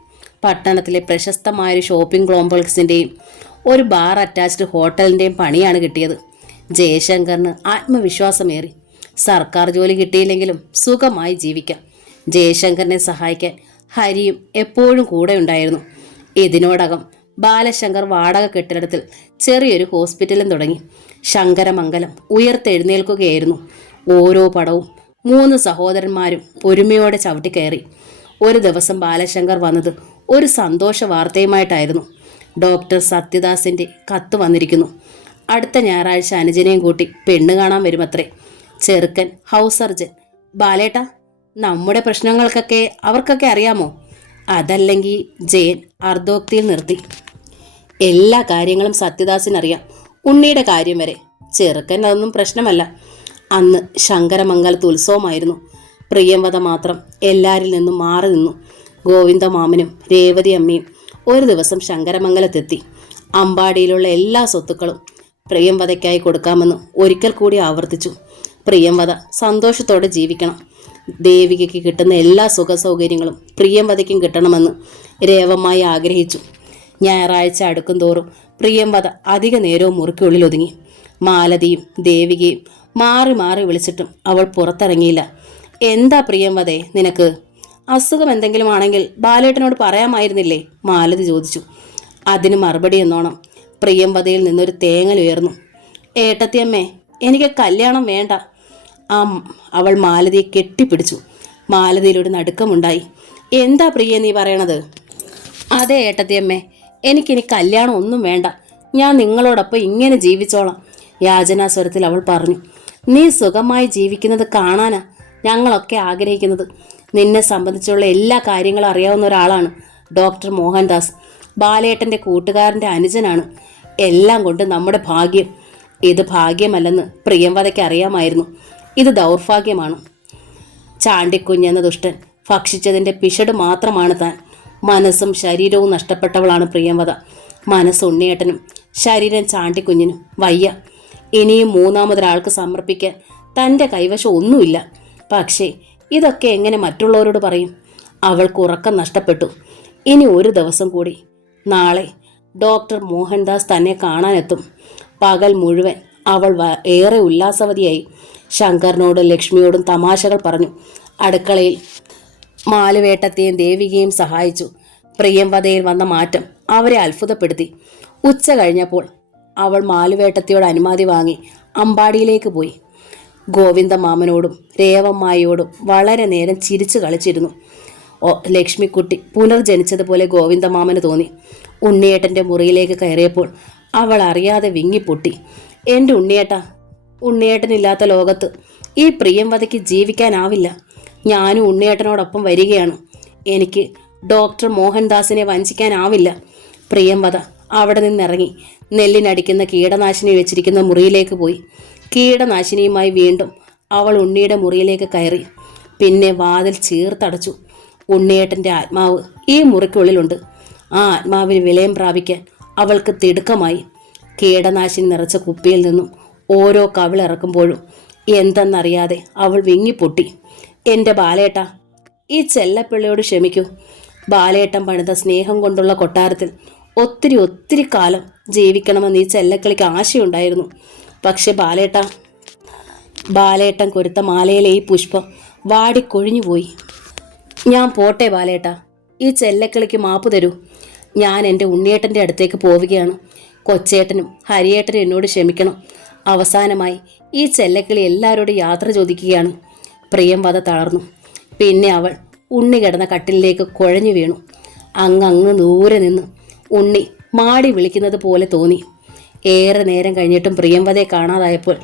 പട്ടണത്തിലെ പ്രശസ്തമായൊരു ഷോപ്പിംഗ് കോംപ്ലക്സിൻ്റെയും ഒരു ബാർ അറ്റാച്ച്ഡ് ഹോട്ടലിൻ്റെയും പണിയാണ് കിട്ടിയത്. ജയശങ്കറിന് ആത്മവിശ്വാസമേറി. സർക്കാർ ജോലി കിട്ടിയില്ലെങ്കിലും സുഖമായി ജീവിക്കാം. ജയശങ്കറിനെ സഹായിക്കാൻ ഹരിയും എപ്പോഴും കൂടെ ഉണ്ടായിരുന്നു. ഇതിനോടകം ബാലശങ്കർ വാടക കെട്ടിടത്തിൽ ചെറിയൊരു ഹോസ്പിറ്റലും തുടങ്ങി. ശങ്കരമംഗലം ഉയർത്തെഴുന്നേൽക്കുകയായിരുന്നു. ഓരോ പടവും 3 സഹോദരന്മാരും ഒരുമയോടെ ചവിട്ടിക്കയറി. ഒരു ദിവസം ബാലശങ്കർ വന്നത് ഒരു സന്തോഷ വാർത്തയുമായിട്ടായിരുന്നു. ഡോക്ടർ സത്യദാസിൻ്റെ കത്ത് വന്നിരിക്കുന്നു. അടുത്ത ഞായറാഴ്ച അനുജനെയും കൂട്ടി പെണ്ണ് കാണാൻ വരുമത്രേ. ചെറുക്കൻ ഹൗസ് സർജൻ. ബാലേട്ട, നമ്മുടെ പ്രശ്നങ്ങൾക്കൊക്കെ അവർക്കൊക്കെ അറിയാമോ? അതല്ലെങ്കിൽ ജയൻ അർദ്ധോക്തിയിൽ നിർത്തി. എല്ലാ കാര്യങ്ങളും സത്യദാസിനറിയാം, ഉണ്ണിയുടെ കാര്യം വരെ. ചെറുക്കൻ അതൊന്നും പ്രശ്നമല്ല. അന്ന് ശങ്കരമംഗലത്ത് ഉത്സവമായിരുന്നു. പ്രിയംവദ മാത്രം എല്ലാരിൽ നിന്നും മാറി നിന്നു. ഗോവിന്ദമാമനും രേവതി അമ്മയും ഒരു ദിവസം ശങ്കരമംഗലത്തെത്തി. അമ്പാടിയിലുള്ള എല്ലാ സ്വത്തുക്കളും പ്രിയംവദയ്ക്കായി കൊടുക്കാമെന്ന് ഒരിക്കൽ കൂടി ആവർത്തിച്ചു. പ്രിയംവദ സന്തോഷത്തോടെ ജീവിക്കണം. ദേവികയ്ക്ക് കിട്ടുന്ന എല്ലാ സുഖസൗകര്യങ്ങളും പ്രിയംവദയ്ക്കും കിട്ടണമെന്ന് രേവമ്മായി ആഗ്രഹിച്ചു. ഞായറാഴ്ച അടുക്കും തോറും പ്രിയംവദ അധിക നേരവും മുറിക്കുള്ളിൽ ഒതുങ്ങി. മാലതിയും ദേവികയും മാറി മാറി വിളിച്ചിട്ടും അവൾ പുറത്തിറങ്ങിയില്ല. എന്താ പ്രിയംവദേ നിനക്ക്? അസുഖം എന്തെങ്കിലും ആണെങ്കിൽ ബാലേട്ടനോട് പറയാമായിരുന്നില്ലേ? മാലതി ചോദിച്ചു. അതിന് മറുപടി എന്നോണം പ്രിയംവദയിൽ നിന്നൊരു തേങ്ങലുയർന്നു. ഏട്ടത്തിയമ്മേ, എനിക്ക് കല്യാണം വേണ്ട. അവൾ മാലതിയെ കെട്ടിപ്പിടിച്ചു. മാലതിയിലൊരു നടുക്കമുണ്ടായി. എന്താ പ്രിയ നീ പറയണത്? അതെ ഏട്ടത്തിയമ്മേ, എനിക്കിനി കല്യാണം ഒന്നും വേണ്ട. ഞാൻ നിങ്ങളോടൊപ്പം ഇങ്ങനെ ജീവിച്ചോളാം, യാചനാസ്വരത്തിൽ അവൾ പറഞ്ഞു. നീ സുഖമായി ജീവിക്കുന്നത് കാണാനാ ഞങ്ങളൊക്കെ ആഗ്രഹിക്കുന്നത്. നിന്നെ സംബന്ധിച്ചുള്ള എല്ലാ കാര്യങ്ങളും അറിയാവുന്ന ഒരാളാണ് ഡോക്ടർ മോഹൻദാസ്. ബാലേട്ടൻ്റെ കൂട്ടുകാരൻ്റെ അനുജനാണ്. എല്ലാം കൊണ്ട് നമ്മുടെ ഭാഗ്യം. ഇത് ഭാഗ്യമല്ലെന്ന് പ്രിയംവദയ്ക്ക് അറിയാമായിരുന്നു. ഇത് ദൗർഭാഗ്യമാണ്. ചാണ്ടിക്കുഞ്ഞെന്ന ദുഷ്ടൻ ഭക്ഷിച്ചതിൻ്റെ പിശട് മാത്രമാണ് താൻ. മനസ്സും ശരീരവും നഷ്ടപ്പെട്ടവളാണ് പ്രിയംവദ. മനസ്സ് ഉണ്ണിയേട്ടനും ശരീരം ചാണ്ടിക്കുഞ്ഞിനും. വയ്യ, ഇനിയും മൂന്നാമതൊരാൾക്ക് സമർപ്പിക്കാൻ തൻ്റെ കൈവശം ഒന്നുമില്ല. പക്ഷേ ഇതൊക്കെ എങ്ങനെ മറ്റുള്ളവരോട് പറയും? അവൾക്ക് ഉറക്കം നഷ്ടപ്പെട്ടു. ഇനി ഒരു ദിവസം കൂടി. നാളെ ഡോക്ടർ മോഹൻദാസ് തന്നെ കാണാനെത്തും. പകൽ മുഴുവൻ അവൾ ഏറെ ഉല്ലാസവതിയായി. ശങ്കറിനോടും ലക്ഷ്മിയോടും തമാശകൾ പറഞ്ഞു. അടുക്കളയിൽ മാലുവേട്ടത്തെയും ദേവികയും സഹായിച്ചു. പ്രിയംവദയിൽ വന്ന മാറ്റം അവരെ അത്ഭുതപ്പെടുത്തി. ഉച്ച കഴിഞ്ഞപ്പോൾ അവൾ മാലുവേട്ടത്തിയോട് അനുമതി വാങ്ങി അമ്പാടിയിലേക്ക് പോയി. ഗോവിന്ദമാമനോടും രേവമ്മായിയോടും വളരെ നേരം ചിരിച്ചു കളിച്ചിരുന്നു. ലക്ഷ്മിക്കുട്ടി പുനർജനിച്ചതുപോലെ ഗോവിന്ദമാമന് തോന്നി. ഉണ്ണിയേട്ടൻ്റെ മുറിയിലേക്ക് കയറിയപ്പോൾ അവൾ അറിയാതെ വിങ്ങിപ്പൊട്ടി. എൻ്റെ ഉണ്ണിയേട്ടാ, ഉണ്ണിയേട്ടനില്ലാത്ത ലോകത്ത് ഈ പ്രിയംവദയ്ക്ക് ജീവിക്കാനാവില്ല. ഞാനും ഉണ്ണിയേട്ടനോടൊപ്പം വരികയാണ്. എനിക്ക് ഡോക്ടർ മോഹൻദാസിനെ വഞ്ചിക്കാനാവില്ല. പ്രിയംവദ അവിടെ നിന്നിറങ്ങി നെല്ലിനടിക്കുന്ന കീടനാശിനി വെച്ചിരിക്കുന്ന മുറിയിലേക്ക് പോയി. കീടനാശിനിയുമായി വീണ്ടും അവൾ ഉണ്ണിയുടെ മുറിയിലേക്ക് കയറി. പിന്നെ വാതിൽ ചീർത്തടച്ചു. ഉണ്ണിയേട്ടൻ്റെ ആത്മാവ് ഈ മുറിക്കുള്ളിലുണ്ട്. ആ ആത്മാവിന് വിലയം പ്രാപിക്കാൻ അവൾക്ക് തിടുക്കമായി. കീടനാശിനി നിറച്ച കുപ്പിയിൽ നിന്നും ഓരോ കവിളിറക്കുമ്പോഴും എന്തെന്നറിയാതെ അവൾ വിങ്ങിപ്പൊട്ടി. എൻ്റെ ബാലേട്ട, ഈ ചെല്ലപ്പിള്ളയോട് ക്ഷമിക്കൂ. ബാലേട്ടൻ പണിത സ്നേഹം കൊണ്ടുള്ള കൊട്ടാരത്തിൽ ഒത്തിരി ഒത്തിരി കാലം ജീവിക്കണമെന്ന് ഈ ചെല്ലക്കിളിക്ക് ആശയുണ്ടായിരുന്നു. പക്ഷെ ബാലേട്ടൻ കൊരുത്ത മാലയിലെ ഈ പുഷ്പം വാടിക്കൊഴിഞ്ഞുപോയി. ഞാൻ പോട്ടെ ബാലേട്ട, ഈ ചെല്ലക്കിളിക്ക് മാപ്പ് തരൂ. ഞാൻ എൻ്റെ ഉണ്ണിയേട്ടൻ്റെ അടുത്തേക്ക് പോവുകയാണ്. കൊച്ചേട്ടനും ഹരിയേട്ടനും എന്നോട് ക്ഷമിക്കണം. അവസാനമായി ഈ ചെല്ലക്കിളി എല്ലാവരോടും യാത്ര ചോദിക്കുകയാണ്. പ്രിയംവദ തളർന്നു. പിന്നെ അവൾ ഉണ്ണി കിടന്ന കട്ടിലേക്ക് കുഴഞ്ഞു വീണു. അങ്ങ് ദൂരെ നിന്ന് ഉണ്ണി മാടി വിളിക്കുന്നത് പോലെ തോന്നി. ഏറെ നേരം കഴിഞ്ഞിട്ടും പ്രിയംവദയെ കാണാതായപ്പോൾ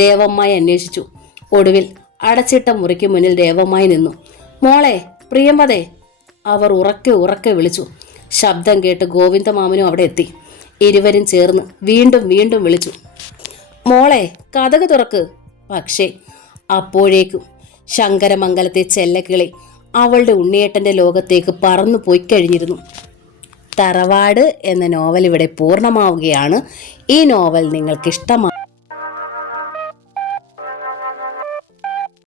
രേവമ്മായി അന്വേഷിച്ചു. ഒടുവിൽ അടച്ചിട്ട മുറിക്ക് മുന്നിൽ രേവമ്മായി നിന്നു. മോളെ, പ്രിയംവദേ, അവർ ഉറക്കെ ഉറക്കെ വിളിച്ചു. ശബ്ദം കേട്ട് ഗോവിന്ദമാമനും അവിടെ എത്തി. ഇരുവരും ചേർന്ന് വീണ്ടും വീണ്ടും വിളിച്ചു, മോളെ, കതക് തുറക്ക്. പക്ഷേ അപ്പോഴേക്കും ശങ്കരമംഗലത്തെ ചെല്ലക്കിളി അവളുടെ ഉണ്ണിയേട്ടൻ്റെ ലോകത്തേക്ക് പറന്നു പോയി കഴിഞ്ഞിരുന്നു. തറവാട് എന്ന നോവൽ ഇവിടെ പൂർണ്ണമാവുകയാണ്. ഈ നോവൽ നിങ്ങൾക്ക് ഇഷ്ടമായി